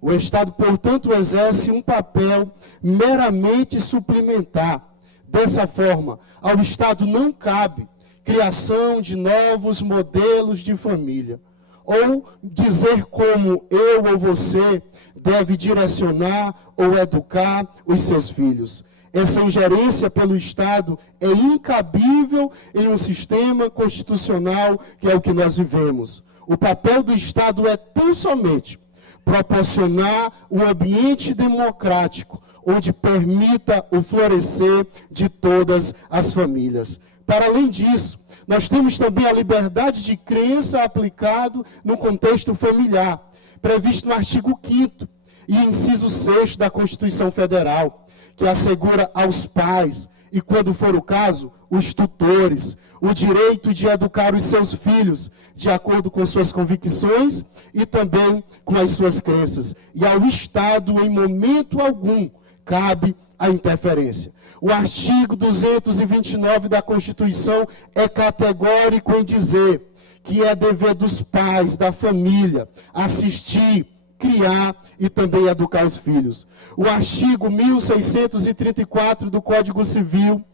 O Estado, portanto, exerce um papel meramente suplementar. Dessa forma, ao Estado não cabe criação de novos modelos de família, ou dizer como eu ou você deve direcionar ou educar os seus filhos. Essa ingerência pelo Estado é incabível em um sistema constitucional que é o que nós vivemos. O papel do Estado é tão somente proporcionar um ambiente democrático onde permita o florescer de todas as famílias. Para além disso, nós temos também a liberdade de crença aplicado no contexto familiar, previsto no artigo 5º e inciso 6º da Constituição Federal, que assegura aos pais, e quando for o caso, os tutores, o direito de educar os seus filhos de acordo com suas convicções e também com as suas crenças. E ao Estado, em momento algum, cabe a interferência. O artigo 229 da Constituição é categórico em dizer que é dever dos pais, da família, assistir, criar e também educar os filhos. O artigo 1634 do Código Civil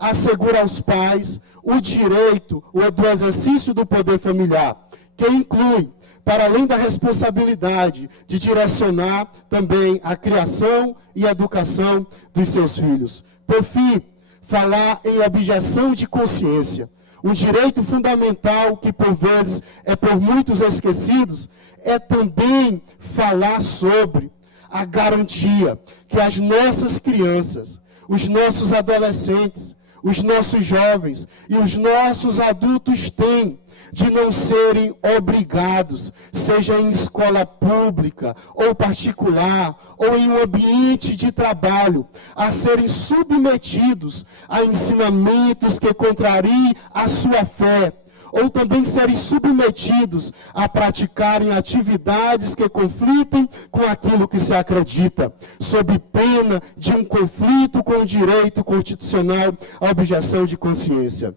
assegura aos pais o direito do exercício do poder familiar, que inclui, para além da responsabilidade de direcionar também a criação e a educação dos seus filhos. Por fim, falar em objeção de consciência, um direito fundamental que por vezes é por muitos esquecidos, é também falar sobre a garantia que as nossas crianças, os nossos adolescentes, os nossos jovens e os nossos adultos têm de não serem obrigados, seja em escola pública ou particular, ou em um ambiente de trabalho, a serem submetidos a ensinamentos que contrariem a sua fé, ou também serem submetidos a praticarem atividades que conflitem com aquilo que se acredita, sob pena de um conflito com o direito constitucional à objeção de consciência.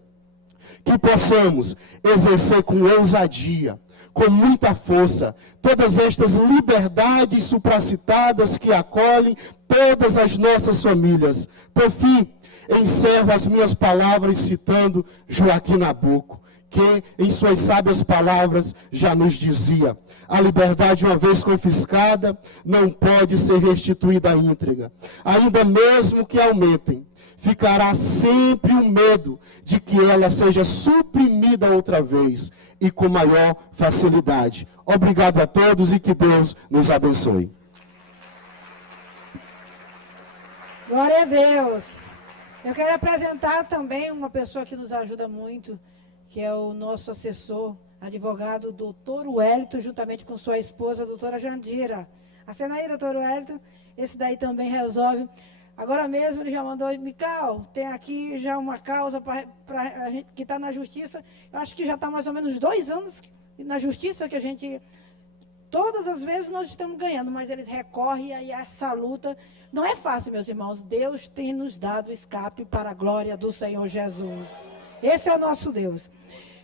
Que possamos exercer com ousadia, com muita força, todas estas liberdades supracitadas que acolhem todas as nossas famílias. Por fim, encerro as minhas palavras citando Joaquim Nabuco, que em suas sábias palavras já nos dizia: a liberdade, uma vez confiscada, não pode ser restituída íntegra. Ainda mesmo que aumentem, ficará sempre o medo de que ela seja suprimida outra vez e com maior facilidade. Obrigado a todos e que Deus nos abençoe. Glória a Deus. Eu quero apresentar também uma pessoa que nos ajuda muito, que é o nosso assessor, advogado, doutor Wellington, juntamente com sua esposa, a doutora Jandira. Acena aí, doutor Wellington. Esse daí também resolve. Agora mesmo ele já mandou: Mical, tem aqui já uma causa a gente, que está na justiça. Eu acho que já está mais ou menos 2 anos na justiça, que a gente, todas as vezes nós estamos ganhando, mas eles recorrem e essa luta não é fácil, meus irmãos. Deus tem nos dado escape para a glória do Senhor Jesus. Esse é o nosso Deus.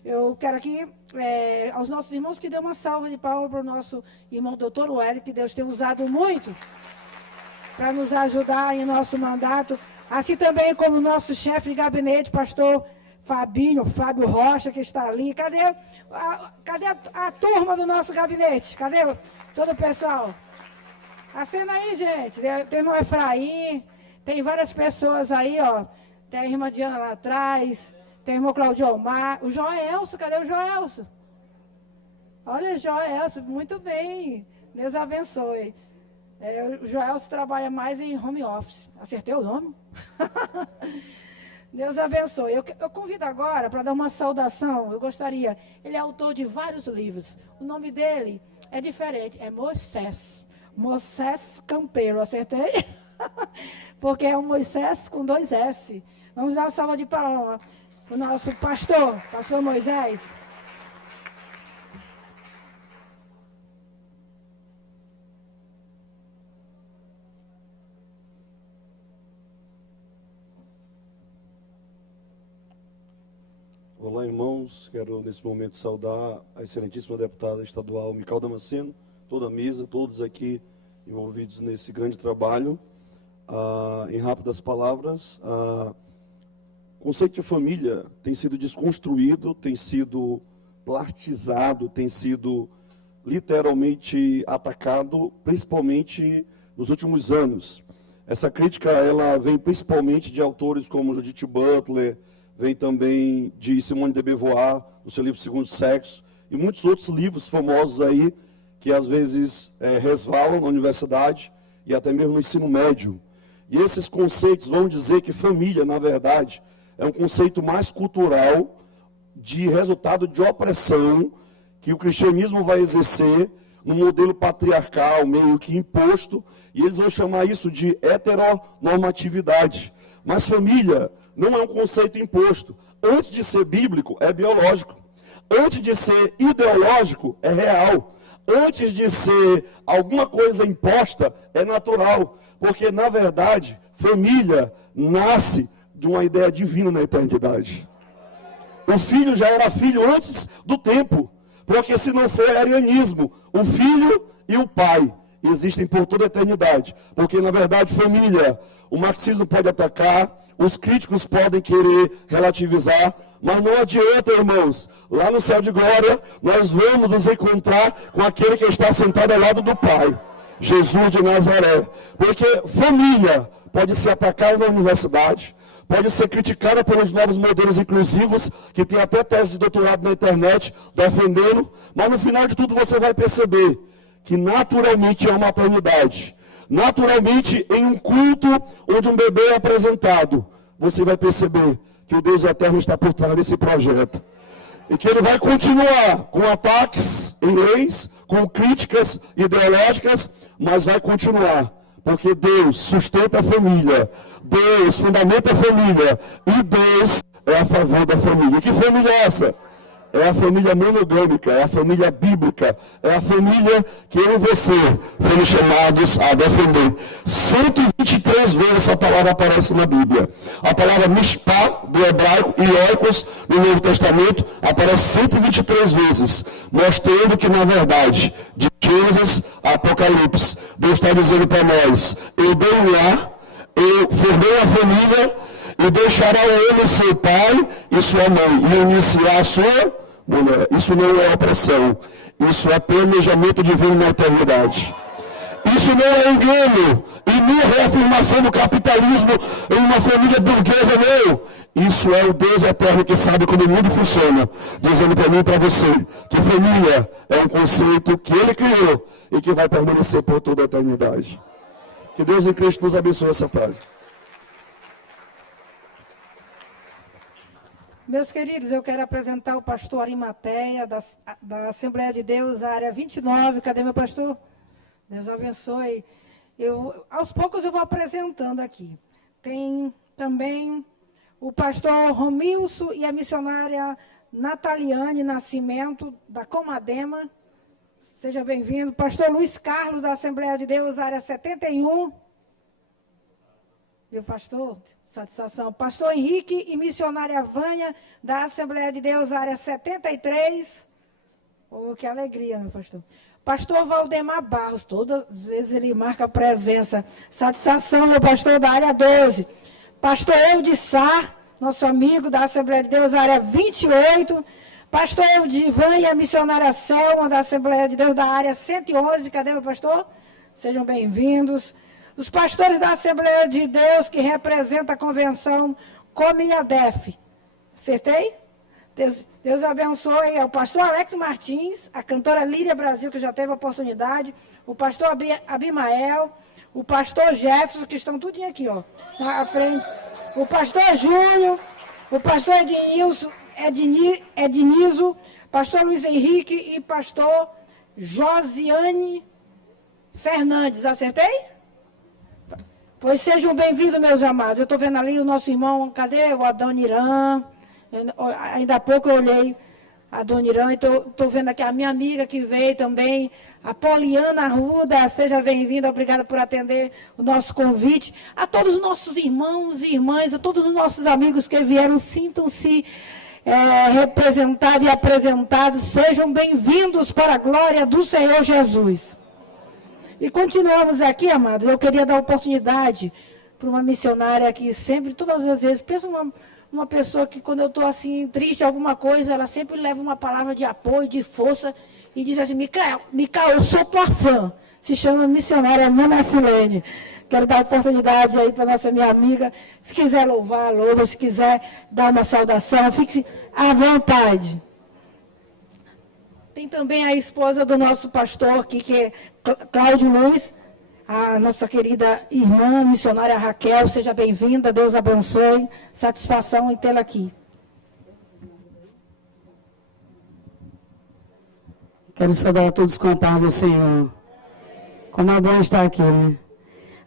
Eu quero aqui, aos nossos irmãos, que dê uma salva de palmas para o nosso irmão doutor Wellington, que Deus tem usado muito para nos ajudar em nosso mandato, assim também como o nosso chefe de gabinete, pastor Fábio Rocha, que está ali. Cadê a turma do nosso gabinete? Cadê todo o pessoal? Acena aí, gente. Tem o irmão Efraim, tem várias pessoas aí, ó. Tem a irmã Diana lá atrás, tem o irmão Claudio Omar, o Joelso, cadê o Joelso? Olha o Joelso, muito bem, Deus abençoe. O Joelso trabalha mais em home office. Acertei o nome? Deus abençoe. Eu convido agora para dar uma saudação. Eu gostaria. Ele é autor de vários livros. O nome dele é diferente. É Moisés. Moisés Campeiro. Acertei? Porque é um Moisés com 2 S. Vamos dar uma salva de palmas para o nosso pastor Moisés. Olá, irmãos. Quero, nesse momento, saudar a excelentíssima deputada estadual Mical Damasceno, toda a mesa, todos aqui envolvidos nesse grande trabalho. Em rápidas palavras, o conceito de família tem sido desconstruído, tem sido plasticado, tem sido literalmente atacado, principalmente nos últimos anos. Essa crítica ela vem principalmente de autores como Judith Butler, vem também de Simone de Beauvoir, no seu livro Segundo Sexo, e muitos outros livros famosos aí, que às vezes resvalam na universidade e até mesmo no ensino médio. E esses conceitos vão dizer que família, na verdade, é um conceito mais cultural, de resultado de opressão, que o cristianismo vai exercer no modelo patriarcal, meio que imposto, e eles vão chamar isso de heteronormatividade. Mas família não é um conceito imposto. Antes de ser bíblico, é biológico. Antes de ser ideológico, é real. Antes de ser alguma coisa imposta, é natural. Porque, na verdade, família nasce de uma ideia divina na eternidade. O filho já era filho antes do tempo. Porque se não for arianismo, o filho e o pai existem por toda a eternidade. Porque, na verdade, família, o marxismo pode atacar, os críticos podem querer relativizar, mas não adianta, irmãos. Lá no céu de glória, nós vamos nos encontrar com aquele que está sentado ao lado do Pai, Jesus de Nazaré. Porque família pode ser atacada na universidade, pode ser criticada pelos novos modelos inclusivos, que tem até tese de doutorado na internet defendendo, mas no final de tudo você vai perceber que naturalmente é uma maternidade. Naturalmente, em um culto onde um bebê é apresentado, você vai perceber que o Deus eterno está por trás desse projeto. E que ele vai continuar com ataques em leis, com críticas ideológicas, mas vai continuar. Porque Deus sustenta a família, Deus fundamenta a família, e Deus é a favor da família. E que família é essa? É a família monogâmica, é a família bíblica, é a família que eu e você fomos chamados a defender. 123 vezes essa palavra aparece na Bíblia. A palavra mishpah, do hebraico, e oikos, no Novo Testamento, aparece 123 vezes, mostrando que, na verdade, de Gênesis a Apocalipse, Deus está dizendo para nós: eu dei um lar, eu formei a família, e deixará o homem seu pai e sua mãe, e iniciar a sua mulher. Isso não é opressão, isso é planejamento divino na eternidade. Isso não é engano e nem reafirmação do capitalismo em uma família burguesa, não. Isso é o Deus eterno que sabe como o mundo funciona, dizendo para mim e para você que família é um conceito que ele criou e que vai permanecer por toda a eternidade. Que Deus em Cristo nos abençoe essa tarde. Meus queridos, eu quero apresentar o pastor Arimateia, da Assembleia de Deus, área 29. Cadê meu pastor? Deus abençoe. Aos poucos eu vou apresentando aqui. Tem também o pastor Romilson e a missionária Nataliane Nascimento, da Comadema. Seja bem-vindo. Pastor Luiz Carlos, da Assembleia de Deus, área 71. Meu pastor... Satisfação. Pastor Henrique e missionária Vânia, da Assembleia de Deus, área 73. Oh, que alegria, meu pastor. Pastor Valdemar Barros, todas as vezes ele marca presença. Satisfação, meu pastor, da área 12. Pastor Eudissar, nosso amigo da Assembleia de Deus, área 28. Pastor Eudivan e a missionária Selma, da Assembleia de Deus, da área 111. Cadê, meu pastor? Sejam bem-vindos. Os pastores da Assembleia de Deus que representam a convenção Comiadef. Acertei? Deus abençoe. É o pastor Alex Martins, a cantora Líria Brasil, que já teve a oportunidade, o pastor Abimael, o pastor Jefferson, que estão tudinho aqui, ó, na frente, o pastor Júnior, o pastor Ednizo, pastor Luiz Henrique e pastor Josiane Fernandes. Acertei? Pois sejam bem-vindos, meus amados. Eu estou vendo ali o nosso irmão, cadê o Adoniran? Ainda há pouco eu olhei a Adoniran e estou vendo aqui a minha amiga que veio também, a Poliana Arruda. Seja bem-vinda, obrigada por atender o nosso convite. A todos os nossos irmãos e irmãs, a todos os nossos amigos que vieram, sintam-se representados e apresentados. Sejam bem-vindos para a glória do Senhor Jesus. E continuamos aqui, amados. Eu queria dar oportunidade para uma missionária que sempre, todas as vezes, pensa uma pessoa que quando eu estou assim, triste, alguma coisa, ela sempre leva uma palavra de apoio, de força, e diz assim: Micael, eu sou tua fã. Se chama missionária Nana Silene. Quero dar oportunidade aí para nossa minha amiga. Se quiser louvar, louva. Se quiser dar uma saudação, fique à vontade. Tem também a esposa do nosso pastor aqui, que é Cláudio Luiz, a nossa querida irmã missionária Raquel. Seja bem-vinda, Deus abençoe. Satisfação em tê-la aqui. Quero saudar a todos com a paz do Senhor. Como é bom estar aqui, né?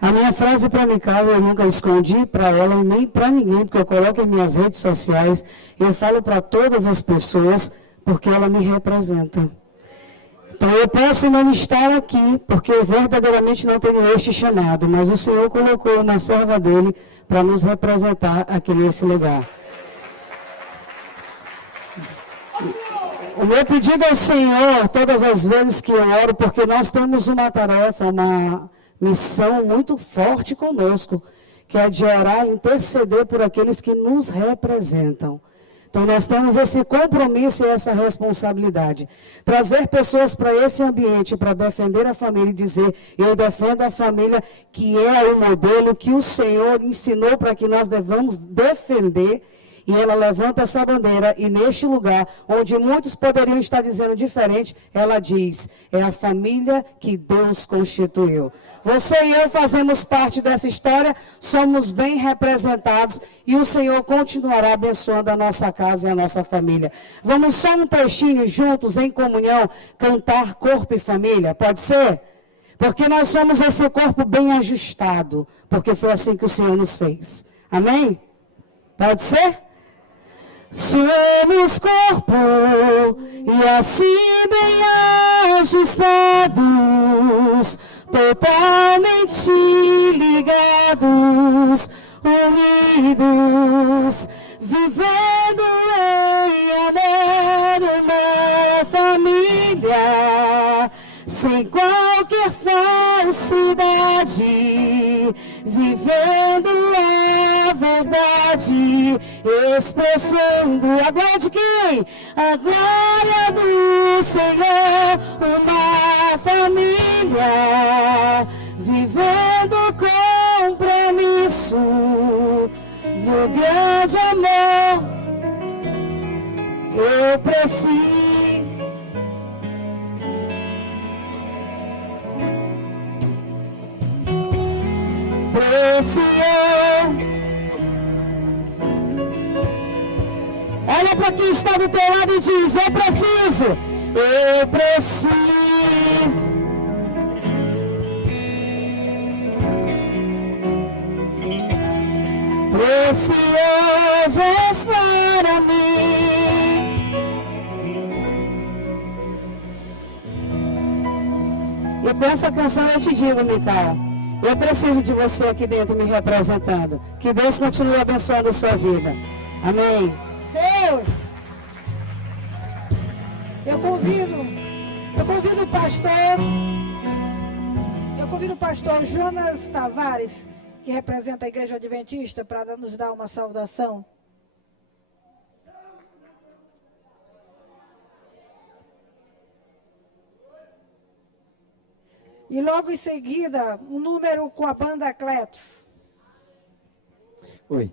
A minha frase para Micael eu nunca escondi para ela e nem para ninguém, porque eu coloco em minhas redes sociais, eu falo para todas as pessoas, porque ela me representa. Então eu posso não estar aqui, porque eu verdadeiramente não tenho este chamado, mas o Senhor colocou na serva dele para nos representar aqui nesse lugar. O meu pedido ao Senhor, todas as vezes que eu oro, porque nós temos uma tarefa, uma missão muito forte conosco, que é de orar e interceder por aqueles que nos representam. Então, nós temos esse compromisso e essa responsabilidade. Trazer pessoas para esse ambiente, para defender a família e dizer, eu defendo a família, que é o modelo que o Senhor ensinou para que nós devamos defender. E ela levanta essa bandeira, e neste lugar, onde muitos poderiam estar dizendo diferente, ela diz, é a família que Deus constituiu. Você e eu fazemos parte dessa história, somos bem representados, e o Senhor continuará abençoando a nossa casa e a nossa família. Vamos só um trechinho juntos, em comunhão, cantar corpo e família, pode ser? Porque nós somos esse corpo bem ajustado, porque foi assim que o Senhor nos fez. Amém? Pode ser? Somos corpo e assim bem ajustados, totalmente ligados, unidos, vivendo em amor, uma família, sem qualquer falsidade, vivendo a verdade, expressando a glória de quem? A glória do Senhor, uma família, vivendo compromisso no grande amor. Eu preciso. Olha para quem está do teu lado e diz, eu preciso. Preciosos para mim. E com essa canção eu te digo, Micael, eu preciso de você aqui dentro me representando. Que Deus continue abençoando a sua vida. Amém. Deus, eu convido o pastor Jonas Tavares, que representa a Igreja Adventista, para nos dar uma saudação. E logo em seguida, um número com a banda Cletos. Oi.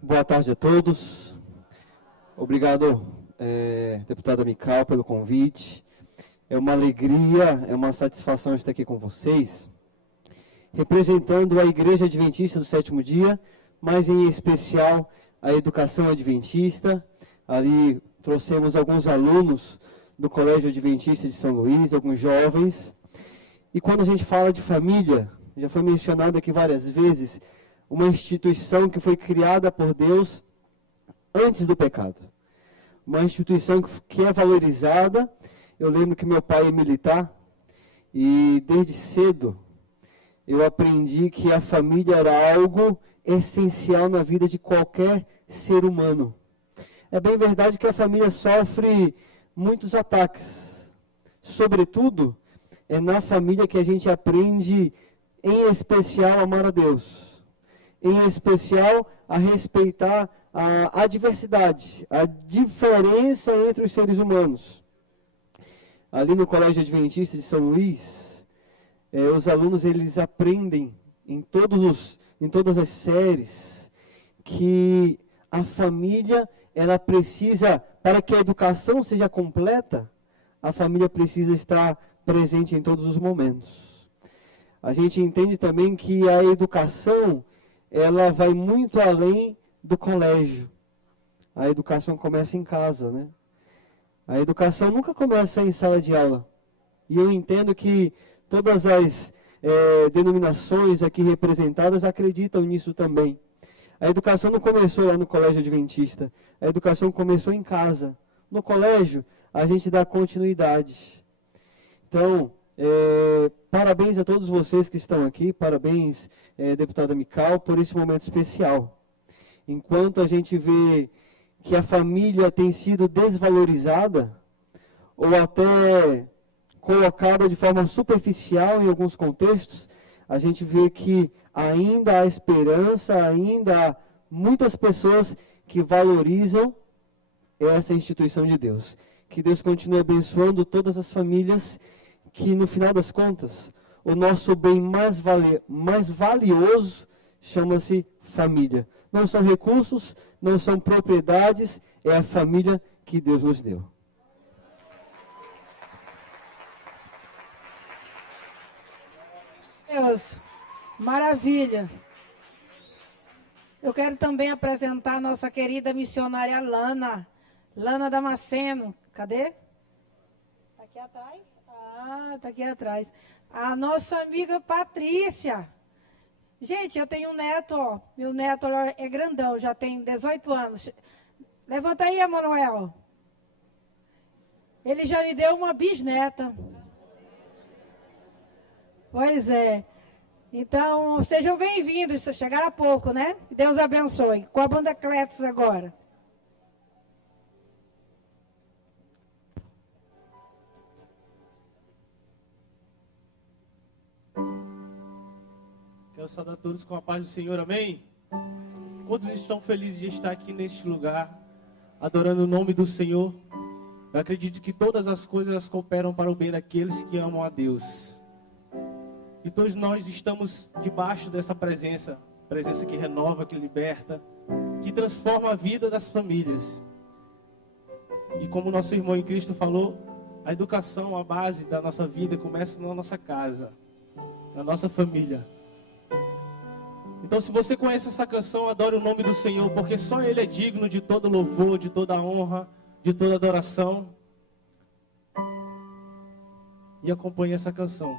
Boa tarde a todos. Obrigado, deputada Micael, pelo convite. É uma alegria, é uma satisfação estar aqui com vocês, representando a Igreja Adventista do Sétimo Dia, mas em especial a Educação Adventista. Ali trouxemos alguns alunos do Colégio Adventista de São Luís, alguns jovens. E quando a gente fala de família, já foi mencionado aqui várias vezes, uma instituição que foi criada por Deus antes do pecado. Uma instituição que é valorizada. Eu lembro que meu pai é militar e desde cedo eu aprendi que a família era algo essencial na vida de qualquer ser humano. É bem verdade que a família sofre muitos ataques. Sobretudo, é na família que a gente aprende, em especial, a amar a Deus. Em especial, a respeitar a diversidade, a diferença entre os seres humanos. Ali no Colégio Adventista de São Luís, os alunos eles aprendem em todas as séries que a família ela precisa, para que a educação seja completa, a família precisa estar presente em todos os momentos. A gente entende também que a educação ela vai muito além do colégio. A educação começa em casa, né? A educação nunca começa em sala de aula. E eu entendo que todas as denominações aqui representadas acreditam nisso também. A educação não começou lá no Colégio Adventista. A educação começou em casa. No colégio, a gente dá continuidade. Então, parabéns a todos vocês que estão aqui. Parabéns, deputada Micael, por esse momento especial. Enquanto a gente vê que a família tem sido desvalorizada ou até colocada de forma superficial em alguns contextos, a gente vê que ainda há esperança, ainda há muitas pessoas que valorizam essa instituição de Deus. Que Deus continue abençoando todas as famílias, que no final das contas, o nosso bem mais valioso chama-se família. Não são recursos, não são propriedades, é a família que Deus nos deu. Deus, maravilha. Eu quero também apresentar a nossa querida missionária Lana Damasceno. Cadê? Está aqui atrás? Ah, está aqui atrás. A nossa amiga Patrícia. Gente, eu tenho um neto, ó. Meu neto é grandão, já tem 18 anos. Levanta aí, Emanuel. Ele já me deu uma bisneta. Pois é. Então, sejam bem-vindos. Chegaram há pouco, né? Deus abençoe. Com a banda Cletos agora. Quero saudar todos com a paz do Senhor, amém? Quantos estão felizes de estar aqui neste lugar, adorando o nome do Senhor? Eu acredito que todas as coisas cooperam para o bem daqueles que amam a Deus. E todos nós estamos debaixo dessa presença que renova, que liberta, que transforma a vida das famílias. E como nosso irmão em Cristo falou, a educação, a base da nossa vida começa na nossa casa, na nossa família. Então, se você conhece essa canção, adore o nome do Senhor, porque só Ele é digno de todo louvor, de toda honra, de toda adoração. E acompanhe essa canção.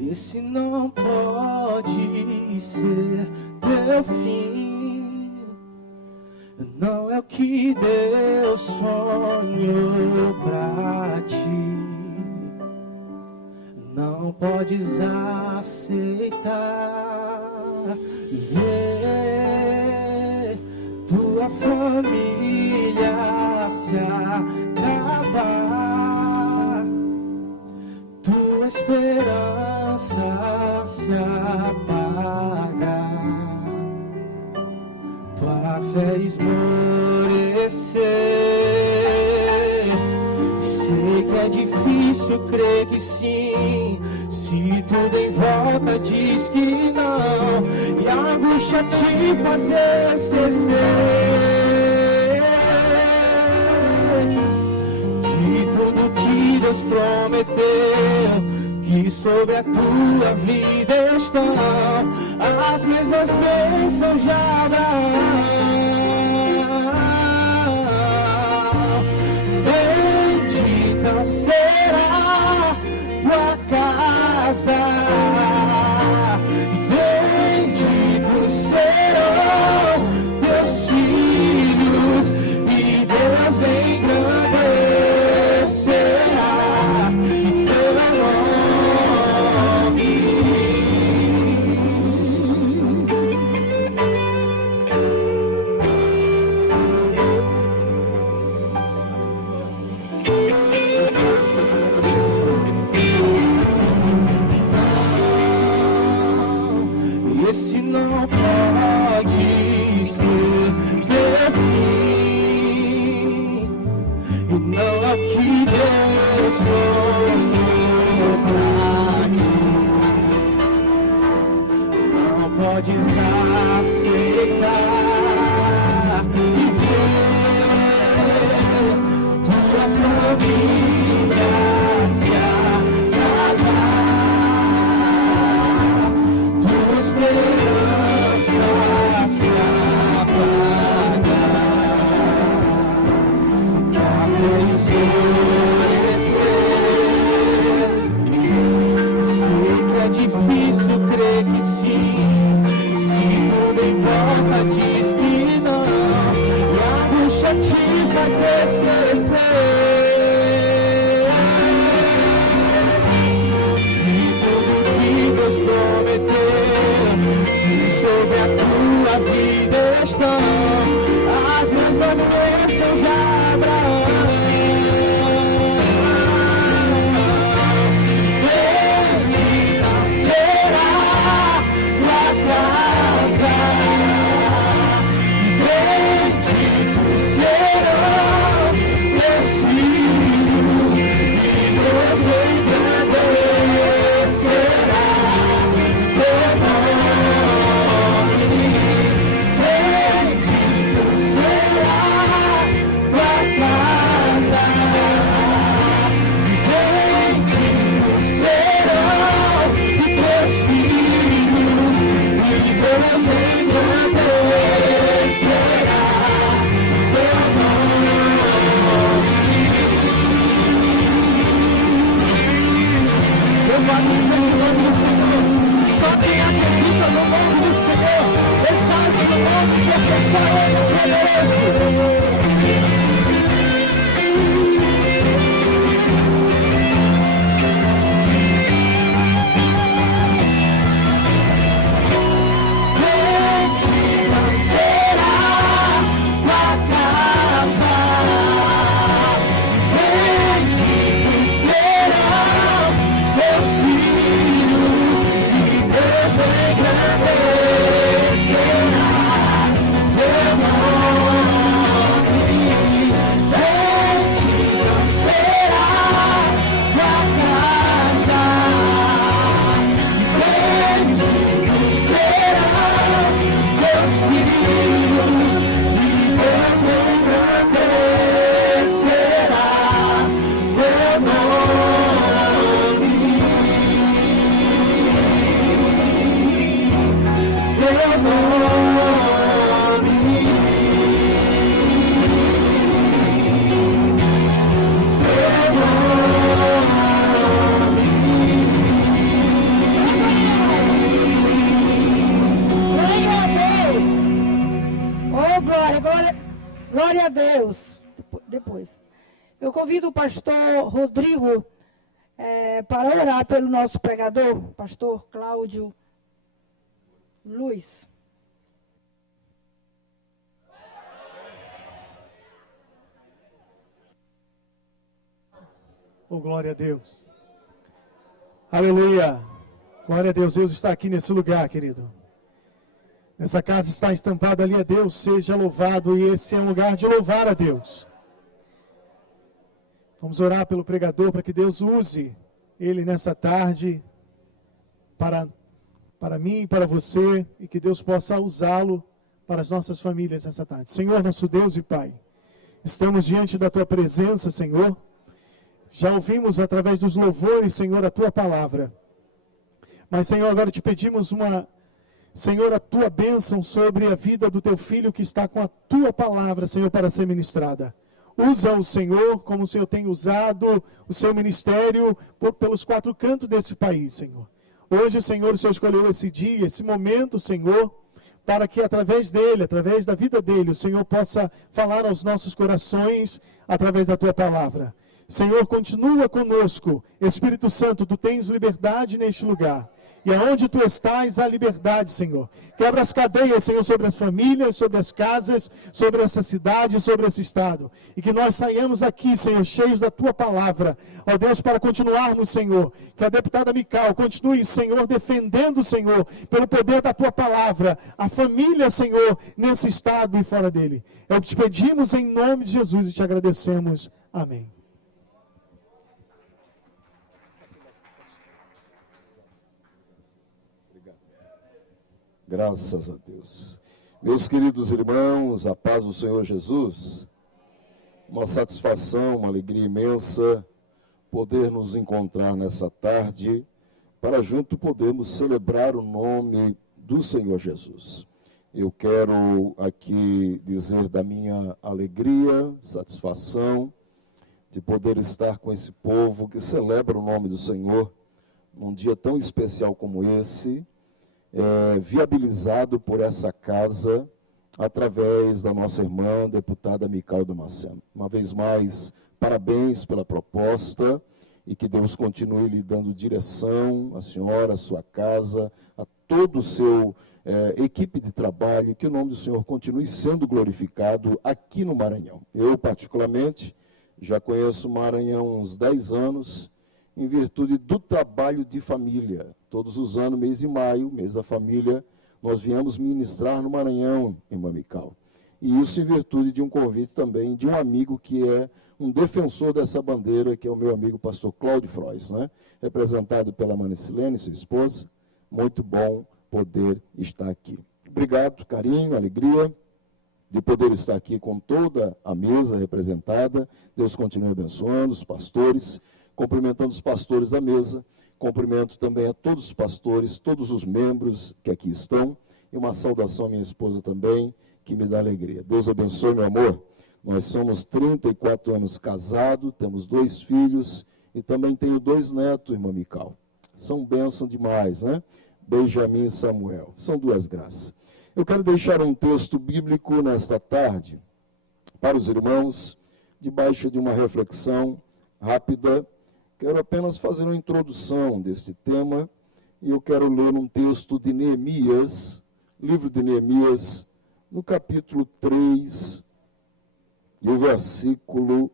Esse não pode ser teu fim. Não é o que Deus sonhou pra ti. Não podes aceitar ver tua família se acabar, tua esperança se apagar, tua fé esmorecer. Sei que é difícil crer que sim, se tudo em volta diz que não, e a angústia te fazer esquecer de tudo que Deus prometeu, que sobre a tua vida estão as mesmas bênçãos de Abraão. Bendita será tua casa, benditos serão teus filhos, e Deus engrandecerá teu nome. Esse não pode ser teu fim, e não é o que Deus sonhou pra ti. Não podes aceitar e ver tua família se acabar, tua esperança se apagar, tua fé esmorecer. Sei que é difícil crer que sim, se tudo em volta diz que não, e a angústia te faz esquecer Glória a Deus. Depois. Eu convido o pastor Rodrigo para orar pelo nosso pregador, pastor Cláudio Luiz. Oh, glória a Deus. Aleluia. Glória a Deus. Deus está aqui nesse lugar, querido. Nessa casa está estampado ali a Deus, seja louvado, e esse é um lugar de louvar a Deus. Vamos orar pelo pregador para que Deus use ele nessa tarde para mim e para você, e que Deus possa usá-lo para as nossas famílias nessa tarde. Senhor, nosso Deus e Pai, estamos diante da Tua presença, Senhor. Já ouvimos através dos louvores, Senhor, a Tua palavra. Mas, Senhor, agora te pedimos Senhor, a Tua bênção sobre a vida do Teu Filho que está com a Tua palavra, Senhor, para ser ministrada. Usa o Senhor como o Senhor tem usado o Seu ministério pelos 4 cantos desse país, Senhor. Hoje, Senhor, o Senhor escolheu esse dia, esse momento, Senhor, para que através dele, através da vida dele, o Senhor possa falar aos nossos corações através da Tua palavra. Senhor, continua conosco. Espírito Santo, Tu tens liberdade neste lugar. E aonde Tu estás, há liberdade, Senhor. Quebra as cadeias, Senhor, sobre as famílias, sobre as casas, sobre essa cidade, sobre esse estado. E que nós saiamos aqui, Senhor, cheios da Tua palavra. Ó Deus, para continuarmos, Senhor, que a deputada Mical continue, Senhor, defendendo, Senhor, pelo poder da Tua palavra, a família, Senhor, nesse estado e fora dele. É o que te pedimos em nome de Jesus e te agradecemos. Amém. Graças a Deus. Meus queridos irmãos, a paz do Senhor Jesus, uma satisfação, uma alegria imensa poder nos encontrar nessa tarde para junto podermos celebrar o nome do Senhor Jesus. Eu quero aqui dizer da minha alegria, satisfação de poder estar com esse povo que celebra o nome do Senhor num dia tão especial como esse, viabilizado por essa casa, através da nossa irmã, deputada Mical Damasceno. Uma vez mais, parabéns pela proposta, e que Deus continue lhe dando direção, a senhora, a sua casa, a todo o seu equipe de trabalho, que o nome do Senhor continue sendo glorificado aqui no Maranhão. Eu, particularmente, já conheço o Maranhão há uns 10 anos, em virtude do trabalho de família. Todos os anos, mês de maio, mês da família, nós viemos ministrar no Maranhão, em Mamical. E isso em virtude de um convite também de um amigo que é um defensor dessa bandeira, que é o meu amigo pastor Cláudio Frois, né? Representado pela Manicilene, sua esposa. Muito bom poder estar aqui. Obrigado, carinho, alegria de poder estar aqui com toda a mesa representada. Deus continue abençoando os pastores, cumprimentando os pastores da mesa, cumprimento também a todos os pastores, todos os membros que aqui estão, e uma saudação à minha esposa também, que me dá alegria. Deus abençoe, meu amor. Nós somos 34 anos casados, temos 2 filhos, e também tenho 2 netos, irmã Mical. São bênção demais, né? Benjamin e Samuel. São 2 graças. Eu quero deixar um texto bíblico nesta tarde para os irmãos, debaixo de uma reflexão rápida. Quero apenas fazer uma introdução deste tema e eu quero ler um texto de Neemias, livro de Neemias, no capítulo 3 e o versículo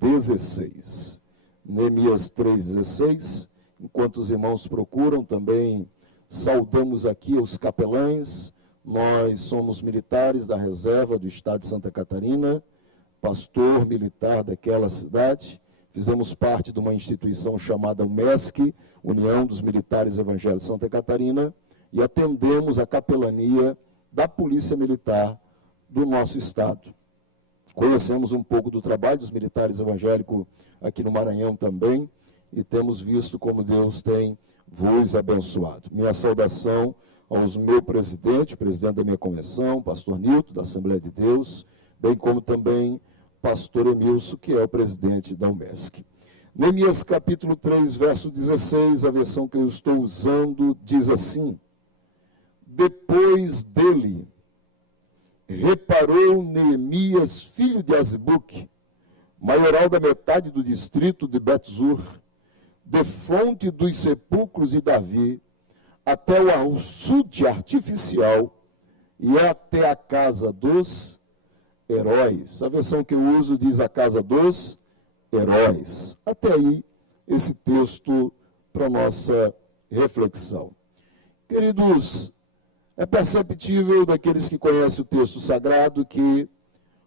16. Neemias 3,16. Enquanto os irmãos procuram, também saudamos aqui os capelães. Nós somos militares da reserva do estado de Santa Catarina, pastor militar daquela cidade. Fizemos parte de uma instituição chamada UMESC, União dos Militares Evangélicos de Santa Catarina, e atendemos a capelania da Polícia Militar do nosso estado. Conhecemos um pouco do trabalho dos militares evangélicos aqui no Maranhão também, e temos visto como Deus tem vos abençoado. Minha saudação aos meu presidente da minha convenção, pastor Nilton, da Assembleia de Deus, bem como também pastor Emilson, que é o presidente da UMESC. Neemias capítulo 3, verso 16, a versão que eu estou usando, diz assim: depois dele, reparou Neemias, filho de Azbuque, maioral da metade do distrito de Bet-Zur, de fonte dos sepulcros de Davi, até o açude artificial e até a casa dos heróis. A versão que eu uso diz a casa dos heróis. Até aí, esse texto para nossa reflexão. Queridos, é perceptível daqueles que conhecem o texto sagrado que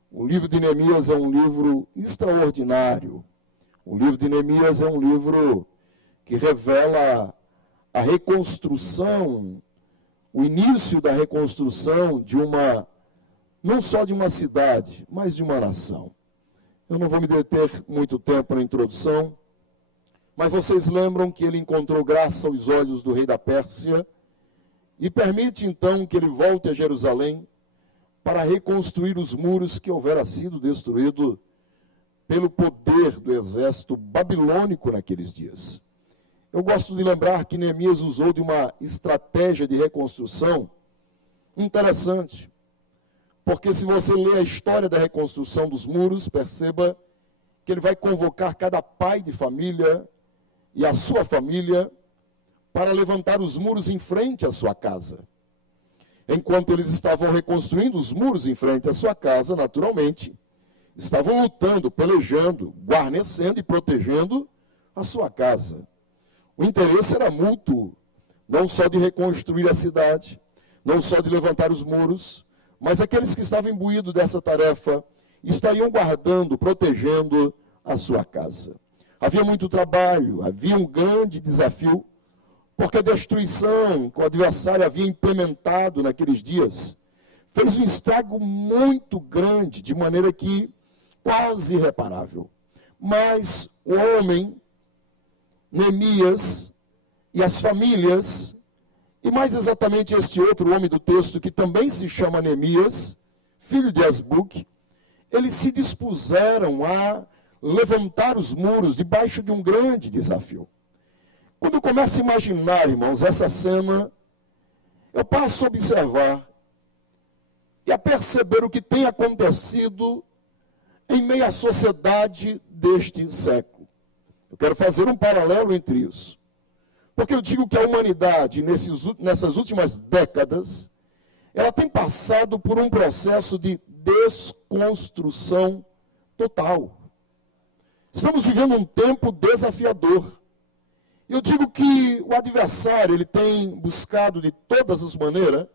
o livro de Neemias é um livro extraordinário. O livro de Neemias é um livro que revela a reconstrução, o início da reconstrução de uma, não só de uma cidade, mas de uma nação. Eu não vou me deter muito tempo na introdução, mas vocês lembram que ele encontrou graça aos olhos do rei da Pérsia e permite então que ele volte a Jerusalém para reconstruir os muros que houvera sido destruídos pelo poder do exército babilônico naqueles dias. Eu gosto de lembrar que Neemias usou de uma estratégia de reconstrução interessante, porque se você ler a história da reconstrução dos muros, perceba que ele vai convocar cada pai de família e a sua família para levantar os muros em frente à sua casa. Enquanto eles estavam reconstruindo os muros em frente à sua casa, naturalmente, estavam lutando, pelejando, guarnecendo e protegendo a sua casa. O interesse era mútuo, não só de reconstruir a cidade, não só de levantar os muros, mas aqueles que estavam imbuídos dessa tarefa estariam guardando, protegendo a sua casa. Havia muito trabalho, havia um grande desafio, porque a destruição que o adversário havia implementado naqueles dias fez um estrago muito grande, de maneira que quase irreparável. Mas o homem, Neemias, e as famílias, e mais exatamente este outro homem do texto, que também se chama Neemias, filho de Azbuque, eles se dispuseram a levantar os muros debaixo de um grande desafio. Quando eu começo a imaginar, irmãos, essa cena, eu passo a observar e a perceber o que tem acontecido em meio à sociedade deste século. Eu quero fazer um paralelo entre isso. Porque eu digo que a humanidade, nessas últimas décadas, ela tem passado por um processo de desconstrução total. Estamos vivendo um tempo desafiador. Eu digo que o adversário, ele tem buscado de todas as maneiras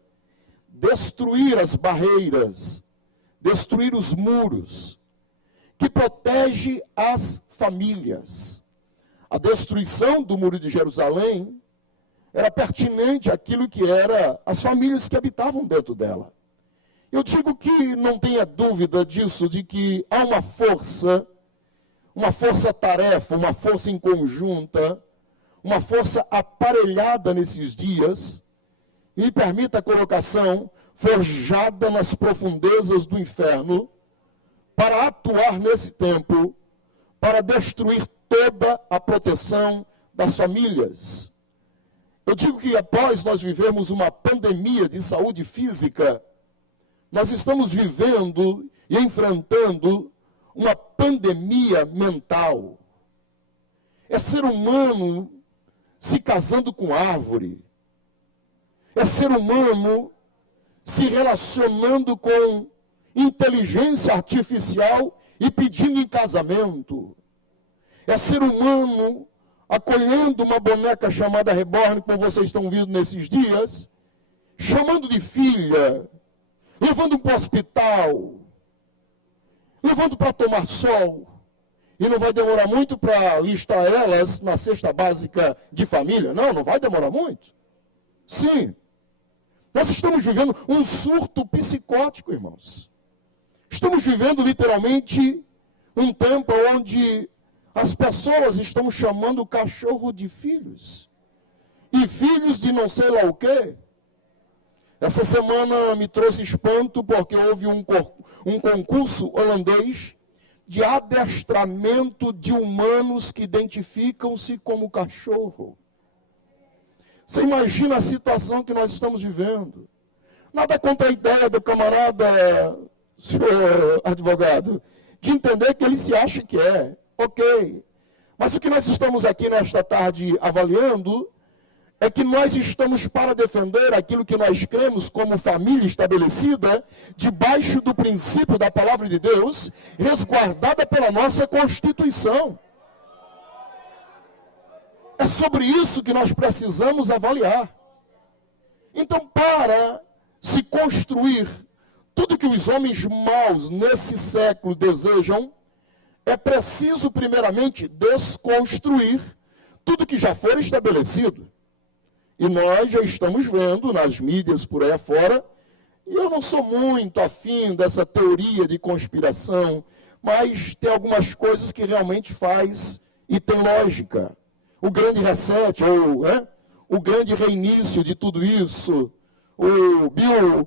destruir as barreiras, destruir os muros que protege as famílias. A destruição do Muro de Jerusalém era pertinente àquilo que era as famílias que habitavam dentro dela. Eu digo que não tenha dúvida disso, de que há uma força-tarefa, uma força em conjunta, uma força aparelhada nesses dias, e me permita a colocação, forjada nas profundezas do inferno, para atuar nesse tempo, para destruir toda a proteção das famílias. Eu digo que após nós vivermos uma pandemia de saúde física, nós estamos vivendo e enfrentando uma pandemia mental. É ser humano se casando com árvore. É ser humano se relacionando com inteligência artificial e pedindo em casamento. É ser humano acolhendo uma boneca chamada Reborn, como vocês estão vendo nesses dias, chamando de filha, levando para o hospital, levando para tomar sol. E não vai demorar muito para listar elas na cesta básica de família. Não vai demorar muito. Sim. Nós estamos vivendo um surto psicótico, irmãos. Estamos vivendo literalmente um tempo onde as pessoas estão chamando o cachorro de filhos. E filhos de não sei lá o quê. Essa semana me trouxe espanto porque houve um concurso holandês de adestramento de humanos que identificam-se como cachorro. Você imagina a situação que nós estamos vivendo. Nada contra a ideia do camarada, senhor advogado, de entender que ele se acha que é. Ok. Mas o que nós estamos aqui nesta tarde avaliando é que nós estamos para defender aquilo que nós cremos como família estabelecida, debaixo do princípio da palavra de Deus, resguardada pela nossa Constituição. É sobre isso que nós precisamos avaliar. Então, para se construir tudo que os homens maus nesse século desejam, é preciso, primeiramente, desconstruir tudo que já for estabelecido. E nós já estamos vendo nas mídias por aí afora, e eu não sou muito afim dessa teoria de conspiração, mas tem algumas coisas que realmente faz e tem lógica. O grande reset, ou o grande reinício de tudo isso, o Bill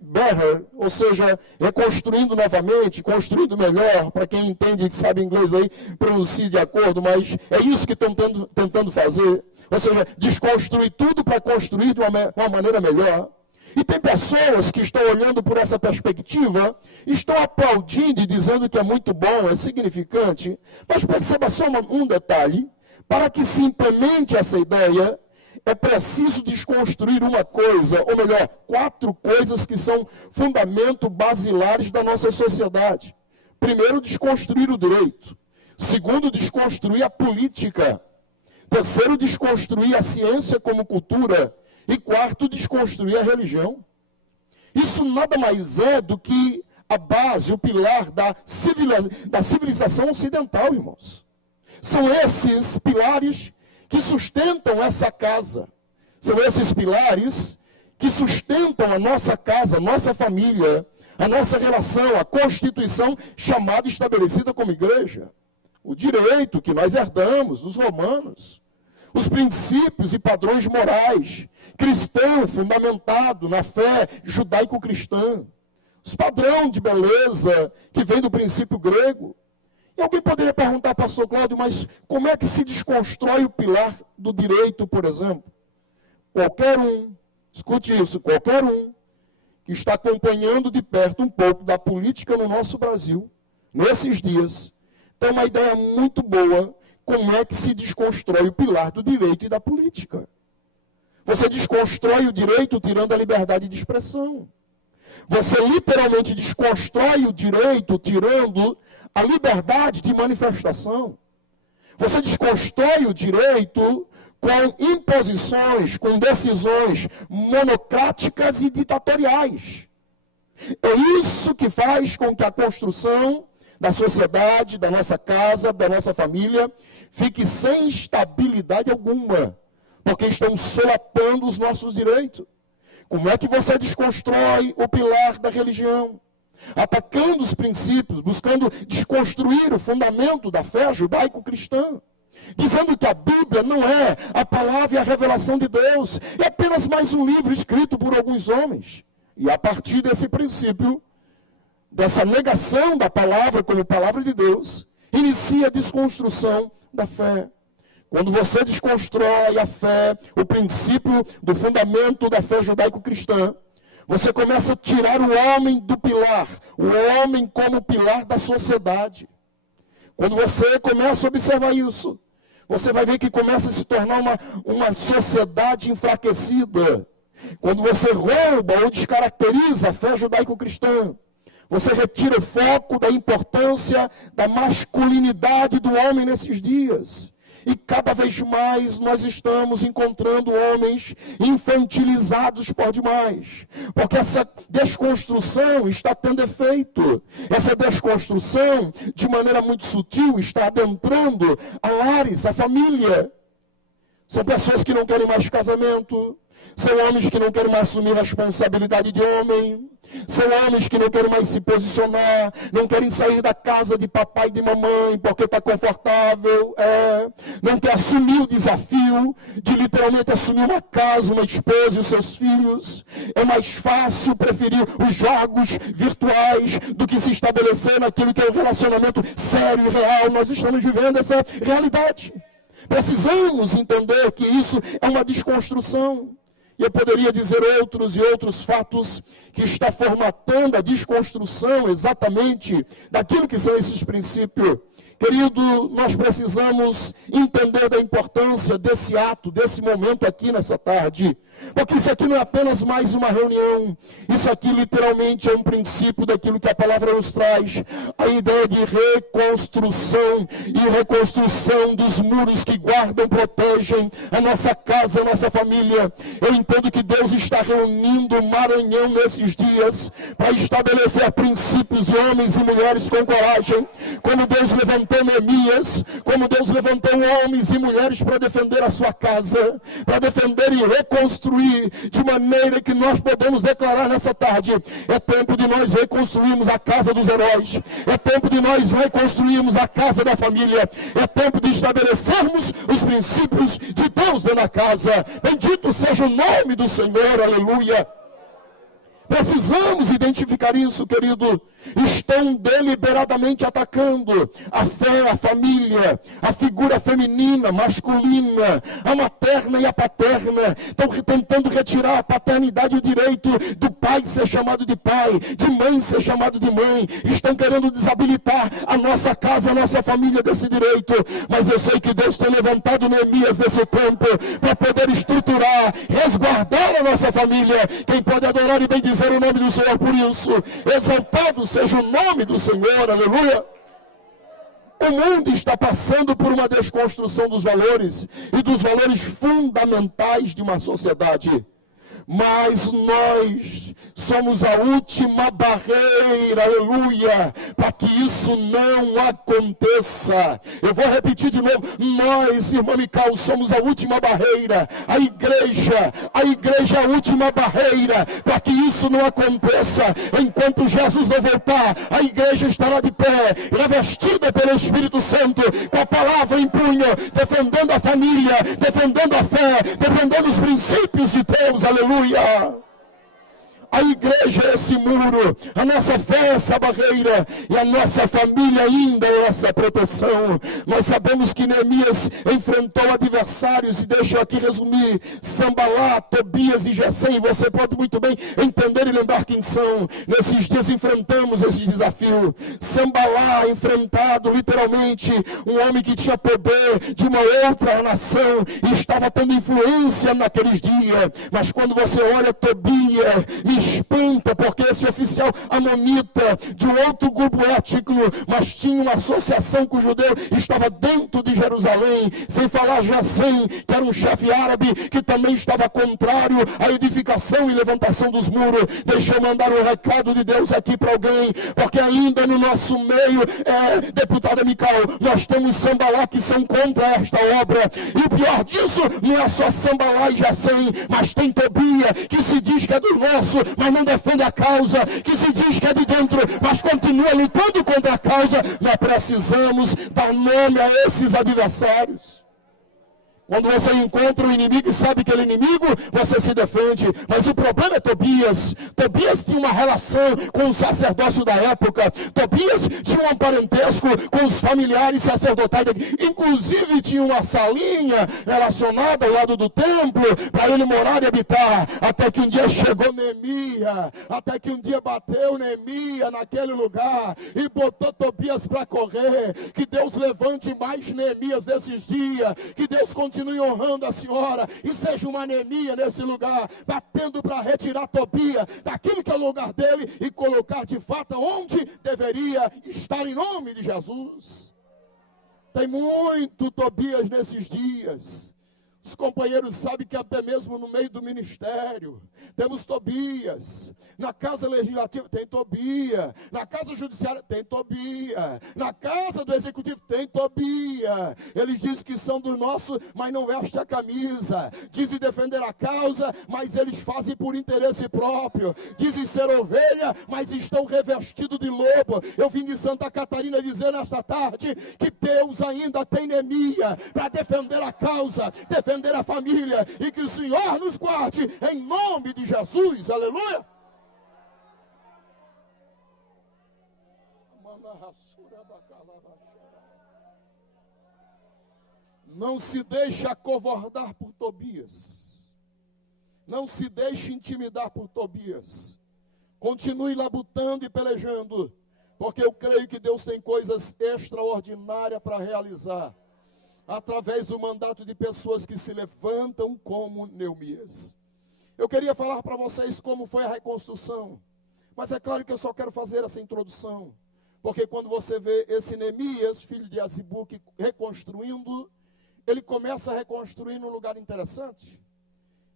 Better, ou seja, reconstruindo novamente, construindo melhor, para quem entende e sabe inglês aí, pronuncie de acordo, mas é isso que estão tentando fazer. Ou seja, desconstruir tudo para construir de uma maneira melhor. E tem pessoas que estão olhando por essa perspectiva, estão aplaudindo e dizendo que é muito bom, é significante. Mas perceba só um detalhe, para que se implemente essa ideia, é preciso desconstruir uma coisa, ou melhor, 4 coisas que são fundamentos basilares da nossa sociedade. Primeiro, desconstruir o direito. Segundo, desconstruir a política. Terceiro, desconstruir a ciência como cultura. E quarto, desconstruir a religião. Isso nada mais é do que a base, o pilar da civilização ocidental, irmãos. São esses pilares que sustentam essa casa. São esses pilares que sustentam a nossa casa, a nossa família, a nossa relação, a Constituição chamada e estabelecida como igreja. O direito que nós herdamos dos romanos. Os princípios e padrões morais, cristão fundamentado na fé judaico-cristã. Os padrões de beleza que vem do princípio grego. E alguém poderia perguntar, pastor Cláudio, mas como é que se desconstrói o pilar do direito, por exemplo? Qualquer um, escute isso, qualquer um que está acompanhando de perto um pouco da política no nosso Brasil, nesses dias, tem uma ideia muito boa como é que se desconstrói o pilar do direito e da política. Você desconstrói o direito tirando a liberdade de expressão. Você literalmente desconstrói o direito tirando a liberdade de manifestação. Você desconstrói o direito com imposições, com decisões monocráticas e ditatoriais. É isso que faz com que a construção da sociedade, da nossa casa, da nossa família, fique sem estabilidade alguma, porque estão solapando os nossos direitos. Como é que você desconstrói o pilar da religião? Atacando os princípios, buscando desconstruir o fundamento da fé judaico-cristã, dizendo que a Bíblia não é a palavra e a revelação de Deus, é apenas mais um livro escrito por alguns homens. E a partir desse princípio, dessa negação da palavra como palavra de Deus, inicia a desconstrução da fé. Quando você desconstrói a fé, o princípio do fundamento da fé judaico-cristã, você começa a tirar o homem do pilar, o homem como pilar da sociedade. Quando você começa a observar isso, você vai ver que começa a se tornar uma sociedade enfraquecida. Quando você rouba ou descaracteriza a fé judaico-cristã, você retira o foco da importância da masculinidade do homem nesses dias. E cada vez mais nós estamos encontrando homens infantilizados por demais. Porque essa desconstrução está tendo efeito. Essa desconstrução, de maneira muito sutil, está adentrando a lares, a família. São pessoas que não querem mais casamento. São homens que não querem mais assumir responsabilidade de homem. São homens que não querem mais se posicionar. Não querem sair da casa de papai e de mamãe porque está confortável. Não quer assumir o desafio de literalmente assumir uma casa, uma esposa e os seus filhos. É mais fácil preferir os jogos virtuais do que se estabelecer naquilo que é um relacionamento sério e real. Nós estamos vivendo essa realidade. Precisamos entender que isso é uma desconstrução. E eu poderia dizer outros e outros fatos que está formatando a desconstrução exatamente daquilo que são esses princípios. Querido, nós precisamos entender da importância desse ato, desse momento aqui nessa tarde. Porque isso aqui não é apenas mais uma reunião. Isso aqui literalmente é um princípio daquilo que a palavra nos traz. A ideia de reconstrução e reconstrução dos muros que guardam, protegem a nossa casa, a nossa família. Eu entendo que Deus está reunindo o Maranhão nesses dias para estabelecer princípios de homens e mulheres com coragem. Como Deus levantou Neemias, como Deus levantou homens e mulheres para defender a sua casa, para defender e reconstruir de maneira que nós podemos declarar nessa tarde: é tempo de nós reconstruirmos a casa dos heróis, é tempo de nós reconstruirmos a casa da família, é tempo de estabelecermos os princípios de Deus dentro da casa. Bendito seja o nome do Senhor, aleluia. Precisamos identificar isso, querido. Estão deliberadamente atacando a fé, a família, a figura feminina, masculina, a materna e a paterna. Estão tentando retirar a paternidade e o direito do pai ser chamado de pai, de mãe ser chamado de mãe. Estão querendo desabilitar a nossa casa, a nossa família desse direito. Mas eu sei que Deus tem levantado Neemias nesse tempo para poder estruturar, resguardar a nossa família. Quem pode adorar e bendizer o nome do Senhor por isso? Exaltado seja o nome do Senhor, aleluia. O mundo está passando por uma desconstrução dos valores e dos valores fundamentais de uma sociedade. Mas nós somos a última barreira, aleluia, para que isso não aconteça. Eu vou repetir de novo: nós, irmã Mical, somos a última barreira. A igreja é a última barreira para que isso não aconteça. Enquanto Jesus não voltar, a igreja estará de pé, revestida pelo Espírito Santo, com a palavra em punho, defendendo a família, defendendo a fé, defendendo os princípios de Deus, aleluia. A igreja é esse muro, a nossa fé é essa barreira, e a nossa família ainda é essa proteção. Nós sabemos que Neemias enfrentou adversários, e deixa eu aqui resumir: Sambalá, Tobias e Gesem. Você pode muito bem entender e lembrar quem são. Nesses dias enfrentamos esse desafio. Sambalá, enfrentado literalmente, um homem que tinha poder de uma outra nação, e estava tendo influência naqueles dias. Mas quando você olha Tobias, me espanta, porque esse oficial amonita de um outro grupo étnico, mas tinha uma associação com o judeu, estava dentro de Jerusalém, sem falar Gesem, que era um chefe árabe, que também estava contrário à edificação e levantação dos muros. Deixa eu mandar um recado de Deus aqui para alguém, porque ainda no nosso meio, deputada Mical, nós temos Sambalá que são contra esta obra, e o pior disso, não é só Sambalá e Gesem, mas tem Tobias, que se diz que é do nosso, mas não defende a causa, que se diz que é de dentro, mas continua lutando contra a causa. Nós precisamos dar nome a esses adversários. Quando você encontra um inimigo e sabe que ele é inimigo, você se defende. Mas o problema é Tobias. Tobias tinha uma relação com o sacerdócio da época. Tobias tinha um parentesco com os familiares sacerdotais. Inclusive tinha uma salinha relacionada ao lado do templo para ele morar e habitar. Até que um dia chegou Neemias. Até que um dia bateu Neemias naquele lugar e botou Tobias para correr. Que Deus levante mais Neemias desses dias. Que Deus continue honrando a senhora e seja uma Neemias nesse lugar, batendo para retirar Tobias daquele que é o lugar dele e colocar de fato onde deveria estar em nome de Jesus. Tem muito Tobias nesses dias. Os companheiros sabem que até mesmo no meio do ministério temos Tobias. Na casa legislativa tem Tobias. Na casa judiciária tem Tobias. Na casa do executivo tem Tobias. Eles dizem que são dos nossos, mas não vestem a camisa. Dizem defender a causa, mas eles fazem por interesse próprio. Dizem ser ovelha, mas estão revestidos de lobo. Eu vim de Santa Catarina dizer nesta tarde que Deus ainda tem Neemias para defender a causa, defender a família, e que o Senhor nos guarde em nome de Jesus, aleluia. Não se deixe acovardar por Tobias, não se deixe intimidar por Tobias, continue labutando e pelejando, porque eu creio que Deus tem coisas extraordinárias para realizar através do mandato de pessoas que se levantam como Neemias. Eu queria falar para vocês como foi a reconstrução, mas é claro que eu só quero fazer essa introdução, porque quando você vê esse Neemias, filho de Azibuque, reconstruindo, ele começa a reconstruir num lugar interessante.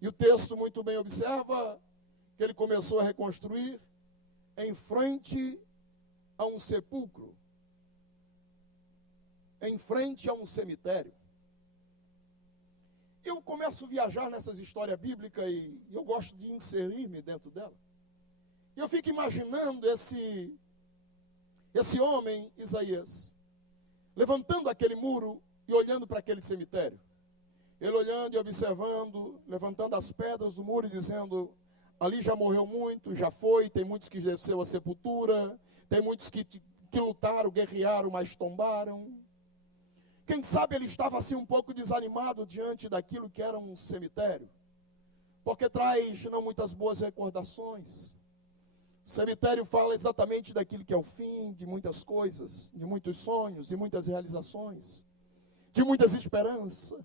E o texto muito bem observa que ele começou a reconstruir em frente a um sepulcro, em frente a um cemitério. Eu começo a viajar nessas histórias bíblicas e eu gosto de inserir-me dentro dela. E eu fico imaginando esse homem, Isaías, levantando aquele muro e olhando para aquele cemitério. Ele olhando e observando, levantando as pedras do muro e dizendo, ali já morreu muito, já foi, tem muitos que desceu a sepultura, tem muitos que lutaram, guerrearam, mas tombaram. Quem sabe ele estava assim um pouco desanimado diante daquilo que era um cemitério, porque traz não muitas boas recordações. O cemitério fala exatamente daquilo que é o fim de muitas coisas, de muitos sonhos, de muitas realizações, de muitas esperanças.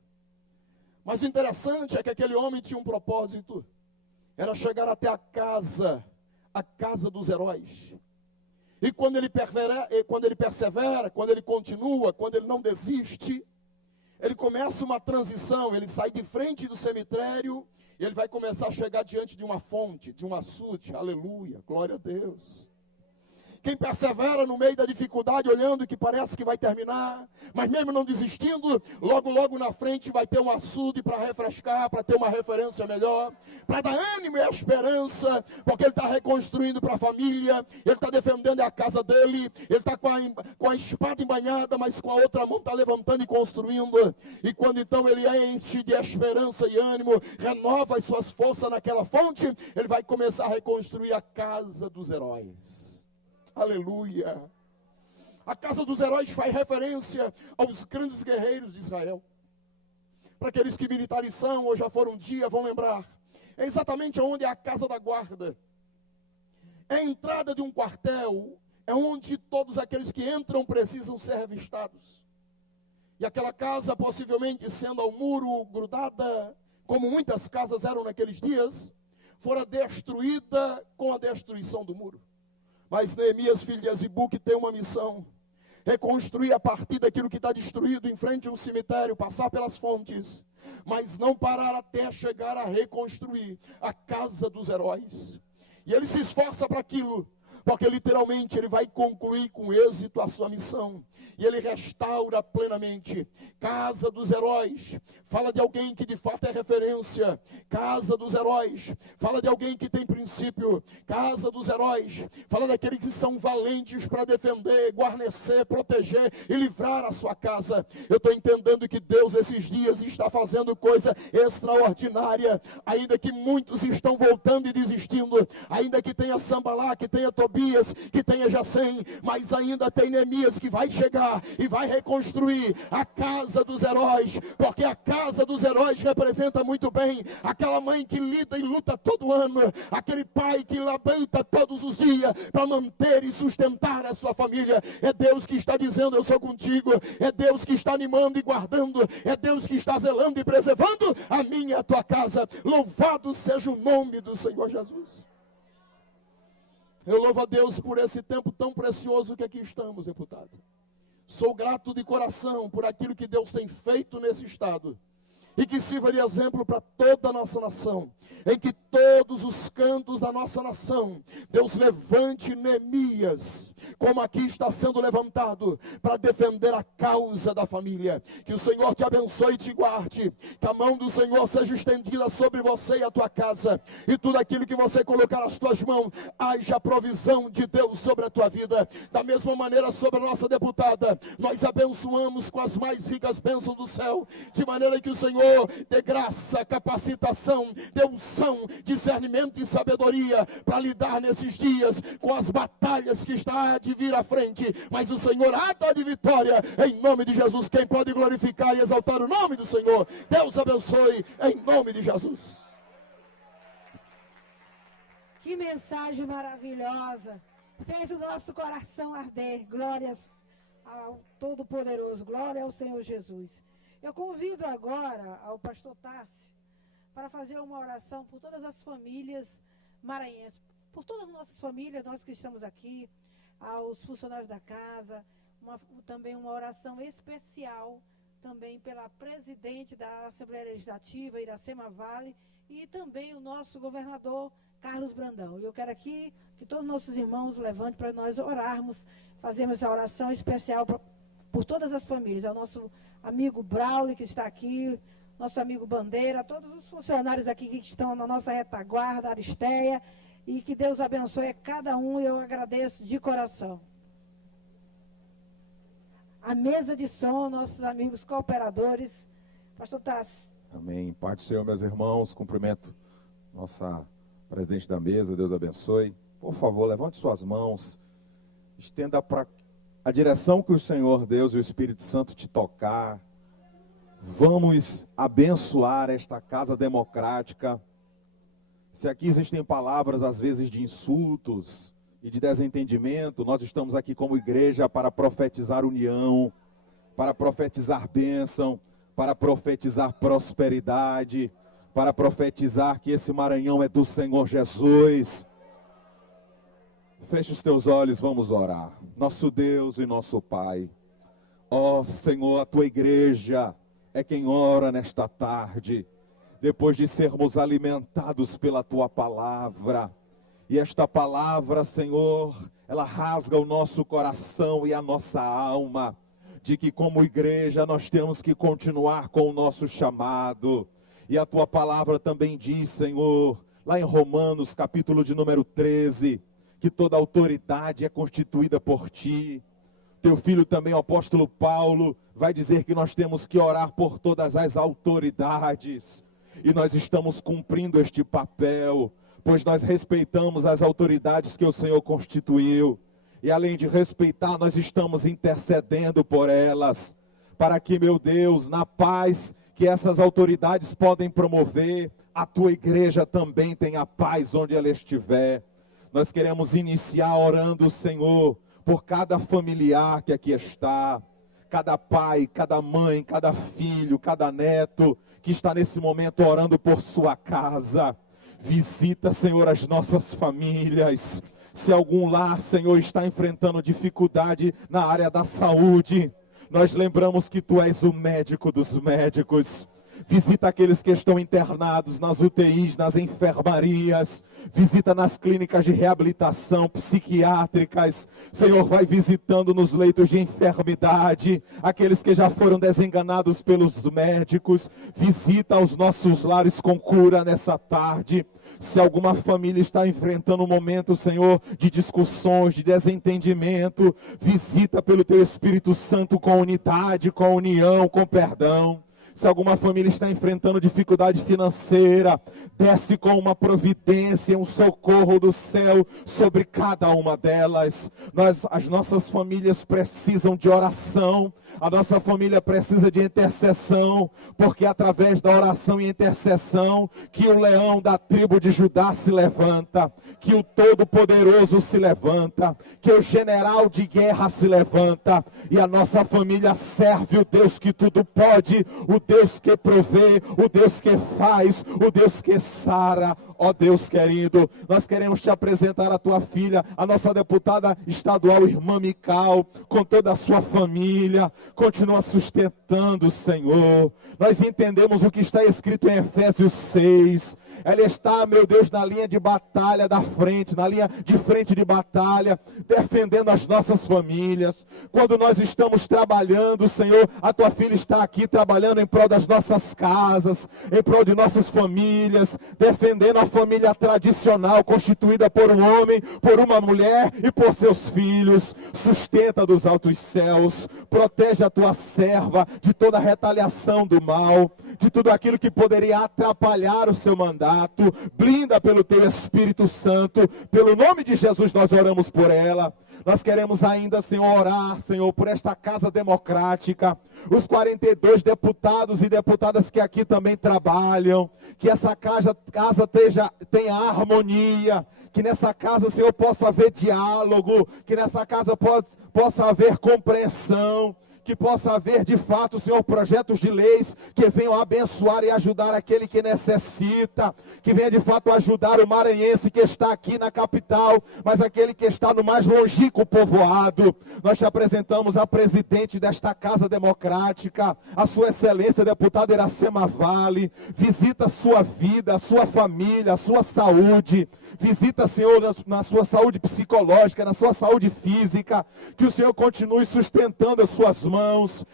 Mas o interessante é que aquele homem tinha um propósito, era chegar até a casa dos heróis. E quando ele persevera, quando ele continua, quando ele não desiste, ele começa uma transição, ele sai de frente do cemitério, e ele vai começar a chegar diante de uma fonte, de um açude, aleluia, glória a Deus. Quem persevera no meio da dificuldade, olhando que parece que vai terminar, mas mesmo não desistindo, logo na frente vai ter um açude para refrescar, para ter uma referência melhor, para dar ânimo e esperança, porque ele está reconstruindo para a família, ele está defendendo a casa dele, ele está com a espada embainhada, mas com a outra mão está levantando e construindo, e quando então ele enche de esperança e ânimo, renova as suas forças naquela fonte, ele vai começar a reconstruir a casa dos heróis. Aleluia. A casa dos heróis faz referência aos grandes guerreiros de Israel. Para aqueles que militares são ou já foram um dia, vão lembrar. É exatamente onde é a casa da guarda. É a entrada de um quartel. É onde todos aqueles que entram precisam ser revistados. E aquela casa, possivelmente sendo ao muro grudada, como muitas casas eram naqueles dias, fora destruída com a destruição do muro. Mas Neemias, filho de Azibuque, tem uma missão: reconstruir a partir daquilo que está destruído em frente a um cemitério, passar pelas fontes, mas não parar até chegar a reconstruir a casa dos heróis. E ele se esforça para aquilo, porque literalmente ele vai concluir com êxito a sua missão. E ele restaura plenamente. Casa dos Heróis fala de alguém que de fato é referência. Casa dos Heróis fala de alguém que tem princípio. Casa dos Heróis fala daqueles que são valentes para defender, guarnecer, proteger e livrar a sua casa. Eu estou entendendo que Deus esses dias está fazendo coisa extraordinária, ainda que muitos estão voltando e desistindo, ainda que tenha Sambalá, que tenha Tobias, que tenha Jacém, mas ainda tem Neemias que vai chegar e vai reconstruir a casa dos heróis, porque a casa dos heróis representa muito bem aquela mãe que lida e luta todo ano, aquele pai que labanta todos os dias para manter e sustentar a sua família. É Deus que está dizendo: eu sou contigo. É Deus que está animando e guardando. É Deus que está zelando e preservando a minha e a tua casa. Louvado seja o nome do Senhor Jesus. Eu louvo a Deus por esse tempo tão precioso que aqui estamos, deputado. Sou grato de coração por aquilo que Deus tem feito nesse estado. E que sirva de exemplo para toda a nossa nação. Em que todos os cantos da nossa nação, Deus levante Neemias, como aqui está sendo levantado, para defender a causa da família. Que o Senhor te abençoe e te guarde. Que a mão do Senhor seja estendida sobre você e a tua casa. E tudo aquilo que você colocar nas tuas mãos, haja provisão de Deus sobre a tua vida. Da mesma maneira sobre a nossa deputada, nós abençoamos com as mais ricas bênçãos do céu. De maneira que o Senhor dê graça, capacitação, dê unção, discernimento e sabedoria para lidar nesses dias com as batalhas que está de vir à frente. Mas o Senhor há de vitória em nome de Jesus. Quem pode glorificar e exaltar o nome do Senhor, Deus abençoe em nome de Jesus. Que mensagem maravilhosa. Fez o nosso coração arder. Glórias ao Todo-Poderoso. Glória ao Senhor Jesus. Eu convido agora ao pastor Tassi para fazer uma oração por todas as famílias maranhenses, por todas as nossas famílias, nós que estamos aqui, aos funcionários da casa, também uma oração especial também pela presidente da Assembleia Legislativa, Iracema Vale, e também o nosso governador Carlos Brandão. E eu quero aqui que todos os nossos irmãos levantem para nós orarmos, fazermos a oração especial por todas as famílias, ao nosso amigo Braulio que está aqui, nosso amigo Bandeira, todos os funcionários aqui que estão na nossa retaguarda, Aristeia, e que Deus abençoe cada um, e eu agradeço de coração. A mesa de som, nossos amigos cooperadores, pastor Tassi. Amém. Paz do Senhor, meus irmãos, cumprimento nossa presidente da mesa, Deus abençoe. Por favor, levante suas mãos, estenda para a direção que o Senhor Deus e o Espírito Santo te tocar. Vamos abençoar esta casa democrática. Se aqui existem palavras, às vezes, de insultos e de desentendimento, nós estamos aqui como igreja para profetizar união, para profetizar bênção, para profetizar prosperidade, para profetizar que esse Maranhão é do Senhor Jesus. Feche os teus olhos, vamos orar. Nosso Deus e nosso Pai, ó Senhor, a tua igreja é quem ora nesta tarde, depois de sermos alimentados pela tua palavra. E esta palavra, Senhor, ela rasga o nosso coração e a nossa alma, de que como igreja nós temos que continuar com o nosso chamado. E a tua palavra também diz, Senhor, lá em Romanos, capítulo de número 13, que toda autoridade é constituída por ti. Teu filho também, o apóstolo Paulo, vai dizer que nós temos que orar por todas as autoridades. E nós estamos cumprindo este papel, pois nós respeitamos as autoridades que o Senhor constituiu. E além de respeitar, nós estamos intercedendo por elas, para que, meu Deus, na paz que essas autoridades podem promover, a tua igreja também tenha paz onde ela estiver. Nós queremos iniciar orando, Senhor, por cada familiar que aqui está, cada pai, cada mãe, cada filho, cada neto, que está nesse momento orando por sua casa. Visita, Senhor, as nossas famílias. Se algum lar, Senhor, está enfrentando dificuldade na área da saúde, nós lembramos que Tu és o médico dos médicos. Visita aqueles que estão internados nas UTIs, nas enfermarias. Visita nas clínicas de reabilitação psiquiátricas. Senhor, vai visitando nos leitos de enfermidade. Aqueles que já foram desenganados pelos médicos. Visita os nossos lares com cura nessa tarde. Se alguma família está enfrentando um momento, Senhor, de discussões, de desentendimento, visita pelo Teu Espírito Santo com unidade, com união, com perdão. Se alguma família está enfrentando dificuldade financeira, desce com uma providência, um socorro do céu sobre cada uma delas. As nossas famílias precisam de oração, a nossa família precisa de intercessão, porque é através da oração e intercessão que o leão da tribo de Judá se levanta, que o Todo-Poderoso se levanta, que o general de guerra se levanta, e a nossa família serve o Deus que tudo pode, o Deus que provê, o Deus que faz, o Deus que sara. Ó Deus querido, nós queremos te apresentar a tua filha, a nossa deputada estadual, irmã Mical, com toda a sua família. Continua sustentando, Senhor. Nós entendemos o que está escrito em Efésios 6. Ela está, meu Deus, na linha de batalha da frente, na linha de frente de batalha, defendendo as nossas famílias. Quando nós estamos trabalhando, Senhor, a tua filha está aqui trabalhando em prol das nossas casas, em prol de nossas famílias, defendendo a família tradicional, constituída por um homem, por uma mulher e por seus filhos. Sustenta dos altos céus, protege a tua serva de toda retaliação do mal, de tudo aquilo que poderia atrapalhar o seu mandato. Blinda pelo teu Espírito Santo. Pelo nome de Jesus nós oramos por ela. Nós queremos ainda, Senhor, orar, Senhor, por esta casa democrática, os 42 deputados e deputadas que aqui também trabalham, que essa casa tenha harmonia, que nessa casa, Senhor, possa haver diálogo, que nessa casa possa haver compreensão, que possa haver de fato, Senhor, projetos de leis que venham abençoar e ajudar aquele que necessita, que venha de fato ajudar o maranhense que está aqui na capital, mas aquele que está no mais longínquo povoado. Nós te apresentamos a presidente desta Casa Democrática, a sua excelência, deputada Iracema Vale. Visita a sua vida, a sua família, a sua saúde. Visita, Senhor, na sua saúde psicológica, na sua saúde física, que o Senhor continue sustentando as suas mãos,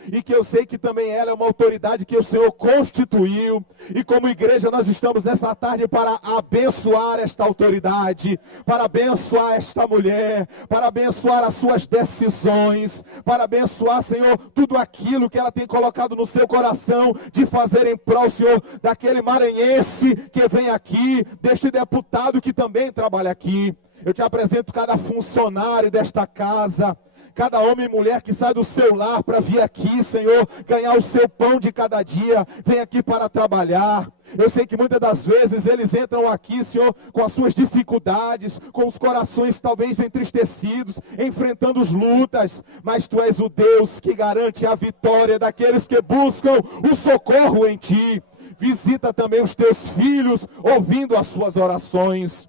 e que eu sei que também ela é uma autoridade que o Senhor constituiu, e como igreja nós estamos nessa tarde para abençoar esta autoridade, para abençoar esta mulher, para abençoar as suas decisões, para abençoar, Senhor, tudo aquilo que ela tem colocado no seu coração de fazer em prol, Senhor, daquele maranhense que vem aqui, deste deputado que também trabalha aqui. Eu te apresento cada funcionário desta casa, cada homem e mulher que sai do seu lar para vir aqui, Senhor, ganhar o seu pão de cada dia, vem aqui para trabalhar. Eu sei que muitas das vezes eles entram aqui, Senhor, com as suas dificuldades, com os corações talvez entristecidos, enfrentando as lutas, mas Tu és o Deus que garante a vitória daqueles que buscam o socorro em Ti. Visita também os Teus filhos, ouvindo as suas orações.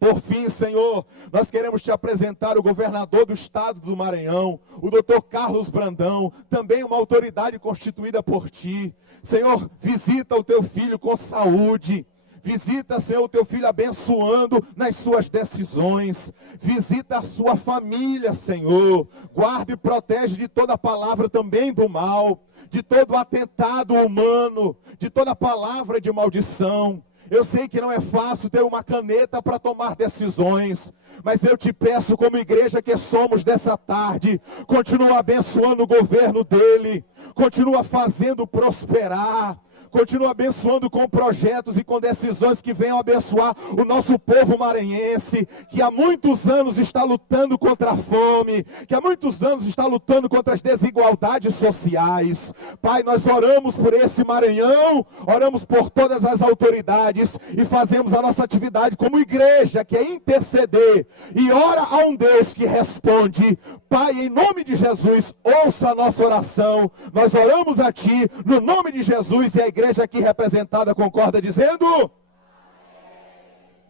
Por fim, Senhor, nós queremos te apresentar o governador do estado do Maranhão, o Dr. Carlos Brandão, também uma autoridade constituída por Ti. Senhor, visita o Teu filho com saúde. Visita, Senhor, o Teu filho abençoando nas suas decisões. Visita a sua família, Senhor. Guarda e protege de toda palavra também do mal, de todo atentado humano, de toda palavra de maldição. Eu sei que não é fácil ter uma caneta para tomar decisões, mas eu te peço, como igreja que somos dessa tarde, continua abençoando o governo dele, continua fazendo prosperar, continua abençoando com projetos e com decisões que venham abençoar o nosso povo maranhense, que há muitos anos está lutando contra a fome, que há muitos anos está lutando contra as desigualdades sociais. Pai, nós oramos por esse Maranhão, oramos por todas as autoridades e fazemos a nossa atividade como igreja, que é interceder e ora a um Deus que responde. Pai, em nome de Jesus, ouça a nossa oração. Nós oramos a Ti, no nome de Jesus, e a igreja aqui representada concorda dizendo: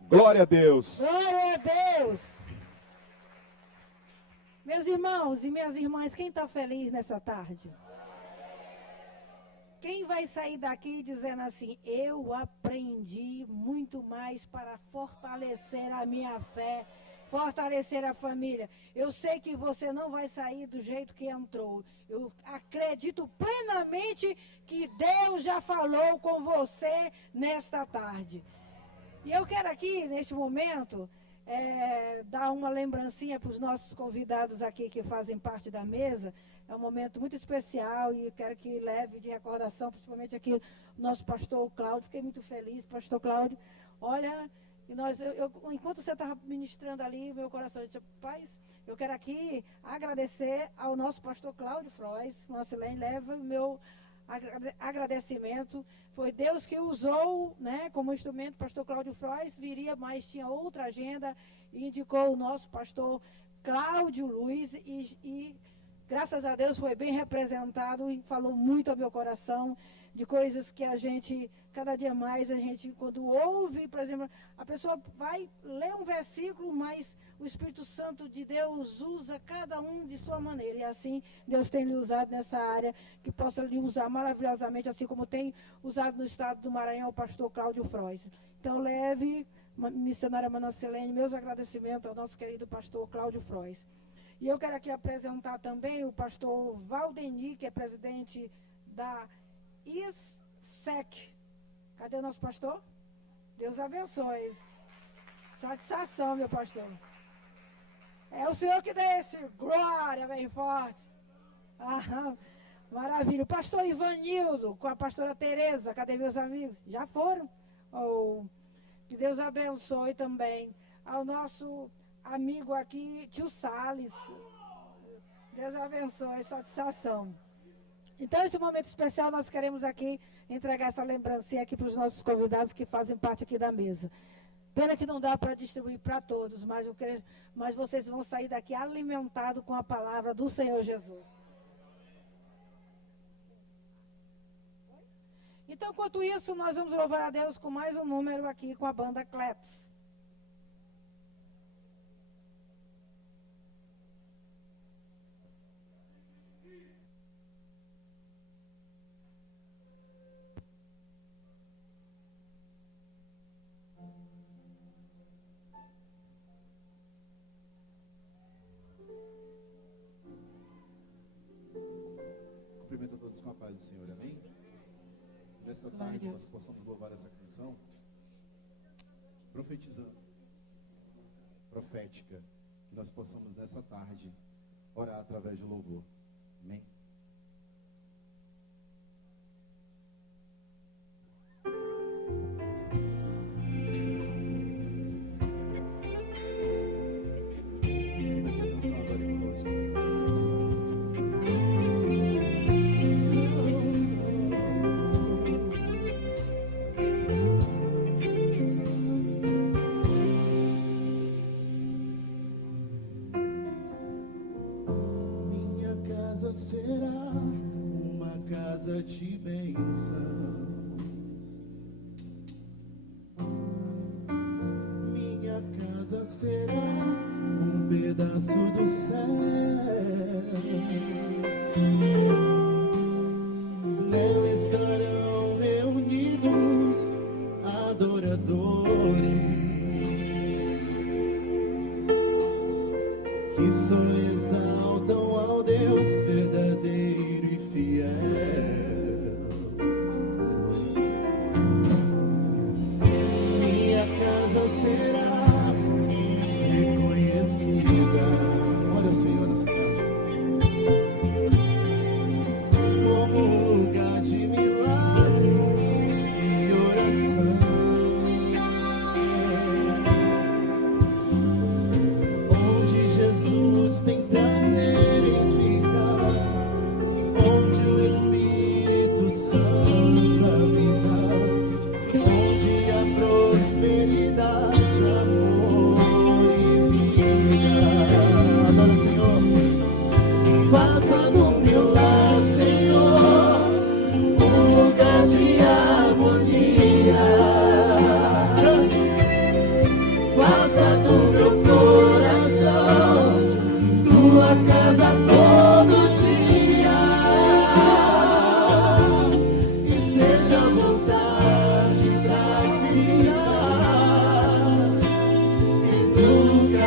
glória a Deus. Glória a Deus. Meus irmãos e minhas irmãs, quem está feliz nessa tarde? quem vai sair daqui dizendo assim, eu aprendi muito mais para fortalecer a minha fé, fortalecer a família. Eu sei que você não vai sair do jeito que entrou. Eu acredito plenamente que Deus já falou com você nesta tarde. E eu quero aqui, neste momento, dar uma lembrancinha para os nossos convidados aqui que fazem parte da mesa. É um momento muito especial e eu quero que leve de recordação, principalmente aqui o nosso pastor Cláudio. Fiquei muito feliz, pastor Cláudio. Olha, e enquanto você estava ministrando ali, meu coração disse, paz, eu quero aqui agradecer ao nosso pastor Cláudio Frois. Marcelene, leva o meu agradecimento. Foi Deus que usou, né, como instrumento. Pastor Cláudio Frois viria, mas tinha outra agenda e indicou o nosso pastor Cláudio Luiz e graças a Deus foi bem representado e falou muito ao meu coração de coisas que a gente, cada dia mais, a gente, quando ouve, por exemplo, a pessoa vai ler um versículo, mas o Espírito Santo de Deus usa cada um de sua maneira. E assim, Deus tem lhe usado nessa área, que possa lhe usar maravilhosamente, assim como tem usado no estado do Maranhão o pastor Cláudio Frois. Então, leve, missionária Manasselene, meus agradecimentos ao nosso querido pastor Cláudio Frois. E eu quero aqui apresentar também o pastor Valdeni, que é presidente da ISEC. Cadê o nosso pastor? Deus abençoe. Satisfação, meu pastor. É o Senhor que dá esse glória bem forte. Aham, maravilha. O pastor Ivanildo, com a pastora Tereza, cadê meus amigos? Já foram? Oh, que Deus abençoe também. Ao nosso amigo aqui, tio Salles. Deus abençoe, satisfação. Então, esse momento especial, nós queremos aqui entregar essa lembrancinha aqui para os nossos convidados que fazem parte aqui da mesa. Pena que não dá para distribuir para todos, mas vocês vão sair daqui alimentados com a palavra do Senhor Jesus. Então, enquanto isso, nós vamos louvar a Deus com mais um número aqui com a banda Kleps. Cumprimento a todos com a paz do Senhor, amém? Nesta tarde nós possamos louvar essa canção profetizando, profética, que nós possamos nessa tarde orar através do louvor, amém? Será uma casa de bênçãos. Minha casa será um pedaço do céu. Nela estarão reunidos adoradores que só exaltam ao Deus verdadeiro e fiel. Minha casa será reconhecida. Olha o Senhor nessa tarde como um lugar de milagres e oração, onde Jesus tem trazido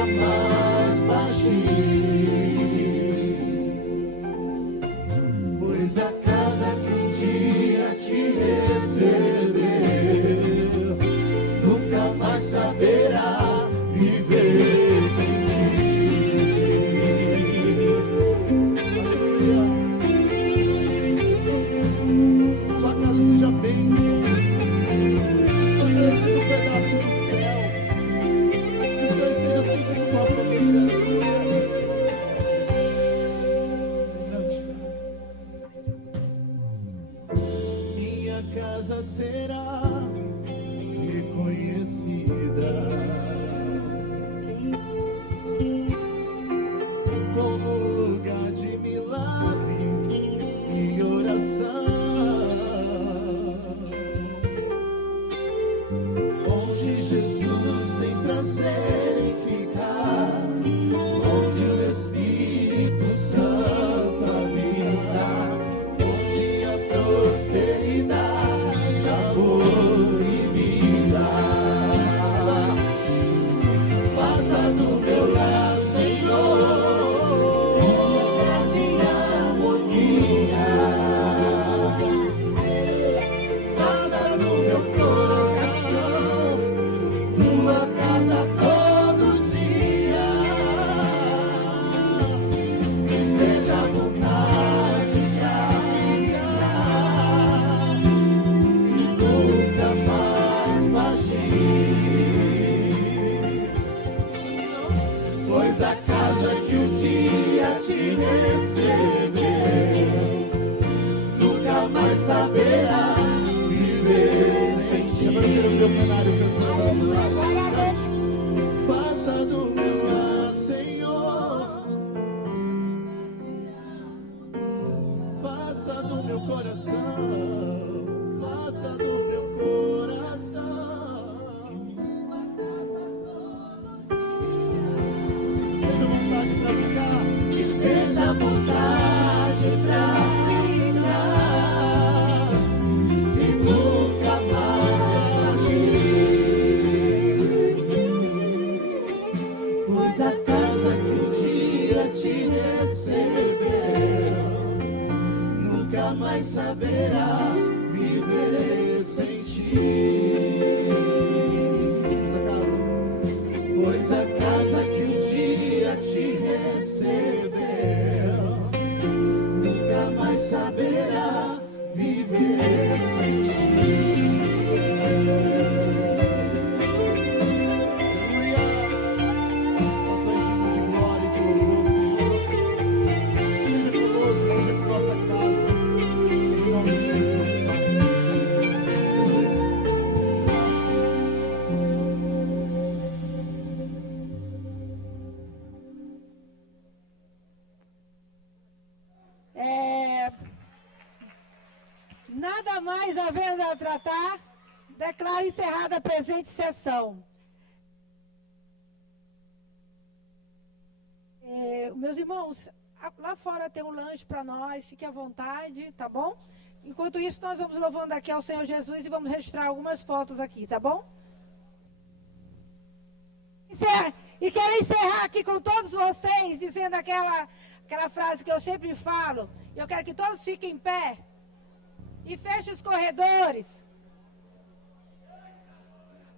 nunca mais partir, pois a casa que um dia te recebeu nunca mais saberá viver sem ti. Aleluia. Sua casa seja bênção, sua casa seja um pedaço do céu, que o Senhor esteja sempre com tua família. Aleluia. Minha casa será reconhecida como lugar de milagres e oração, onde Jesus tem prazer em ficar, onde o Espírito Santo habita, onde a prosperidade, amor e vida. Faça do meu lar, Senhor, paz e harmonia. Faça do meu coração tua casa todo dia. Esteja à vontade pra ficar e nunca mais partir, pois a casa que um dia te recebeu nunca mais saberá viver sem ti. Agora eu quero ver o plenário cantando. Faça do meu lar, Senhor, faça do meu coração, faça do meu coração esteja à vontade pra ficar e nunca mais partir, pois a casa que um dia te recebeu nunca mais saberá viver sem ti. Pois a casa que um dia te recebeu nunca mais saberá viver sem ti. Aleluia. Só tu és digno de glória e de louvor, Senhor. Esteja conosco, esteja com nossa casa, em nome de Jesus, Pai. Nada mais havendo a tratar, declaro encerrada a presente sessão. Meus irmãos, lá fora tem um lanche para nós, fique à vontade, tá bom? Enquanto isso, nós vamos louvando aqui ao Senhor Jesus e vamos registrar algumas fotos aqui, tá bom? E quero encerrar aqui com todos vocês, dizendo aquela frase que eu sempre falo. Eu quero que todos fiquem em pé. E feche os corredores,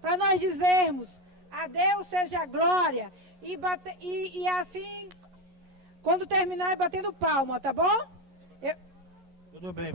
para nós dizermos, a Deus seja a glória, e assim, quando terminar, batendo palma, tá bom? Tudo bem,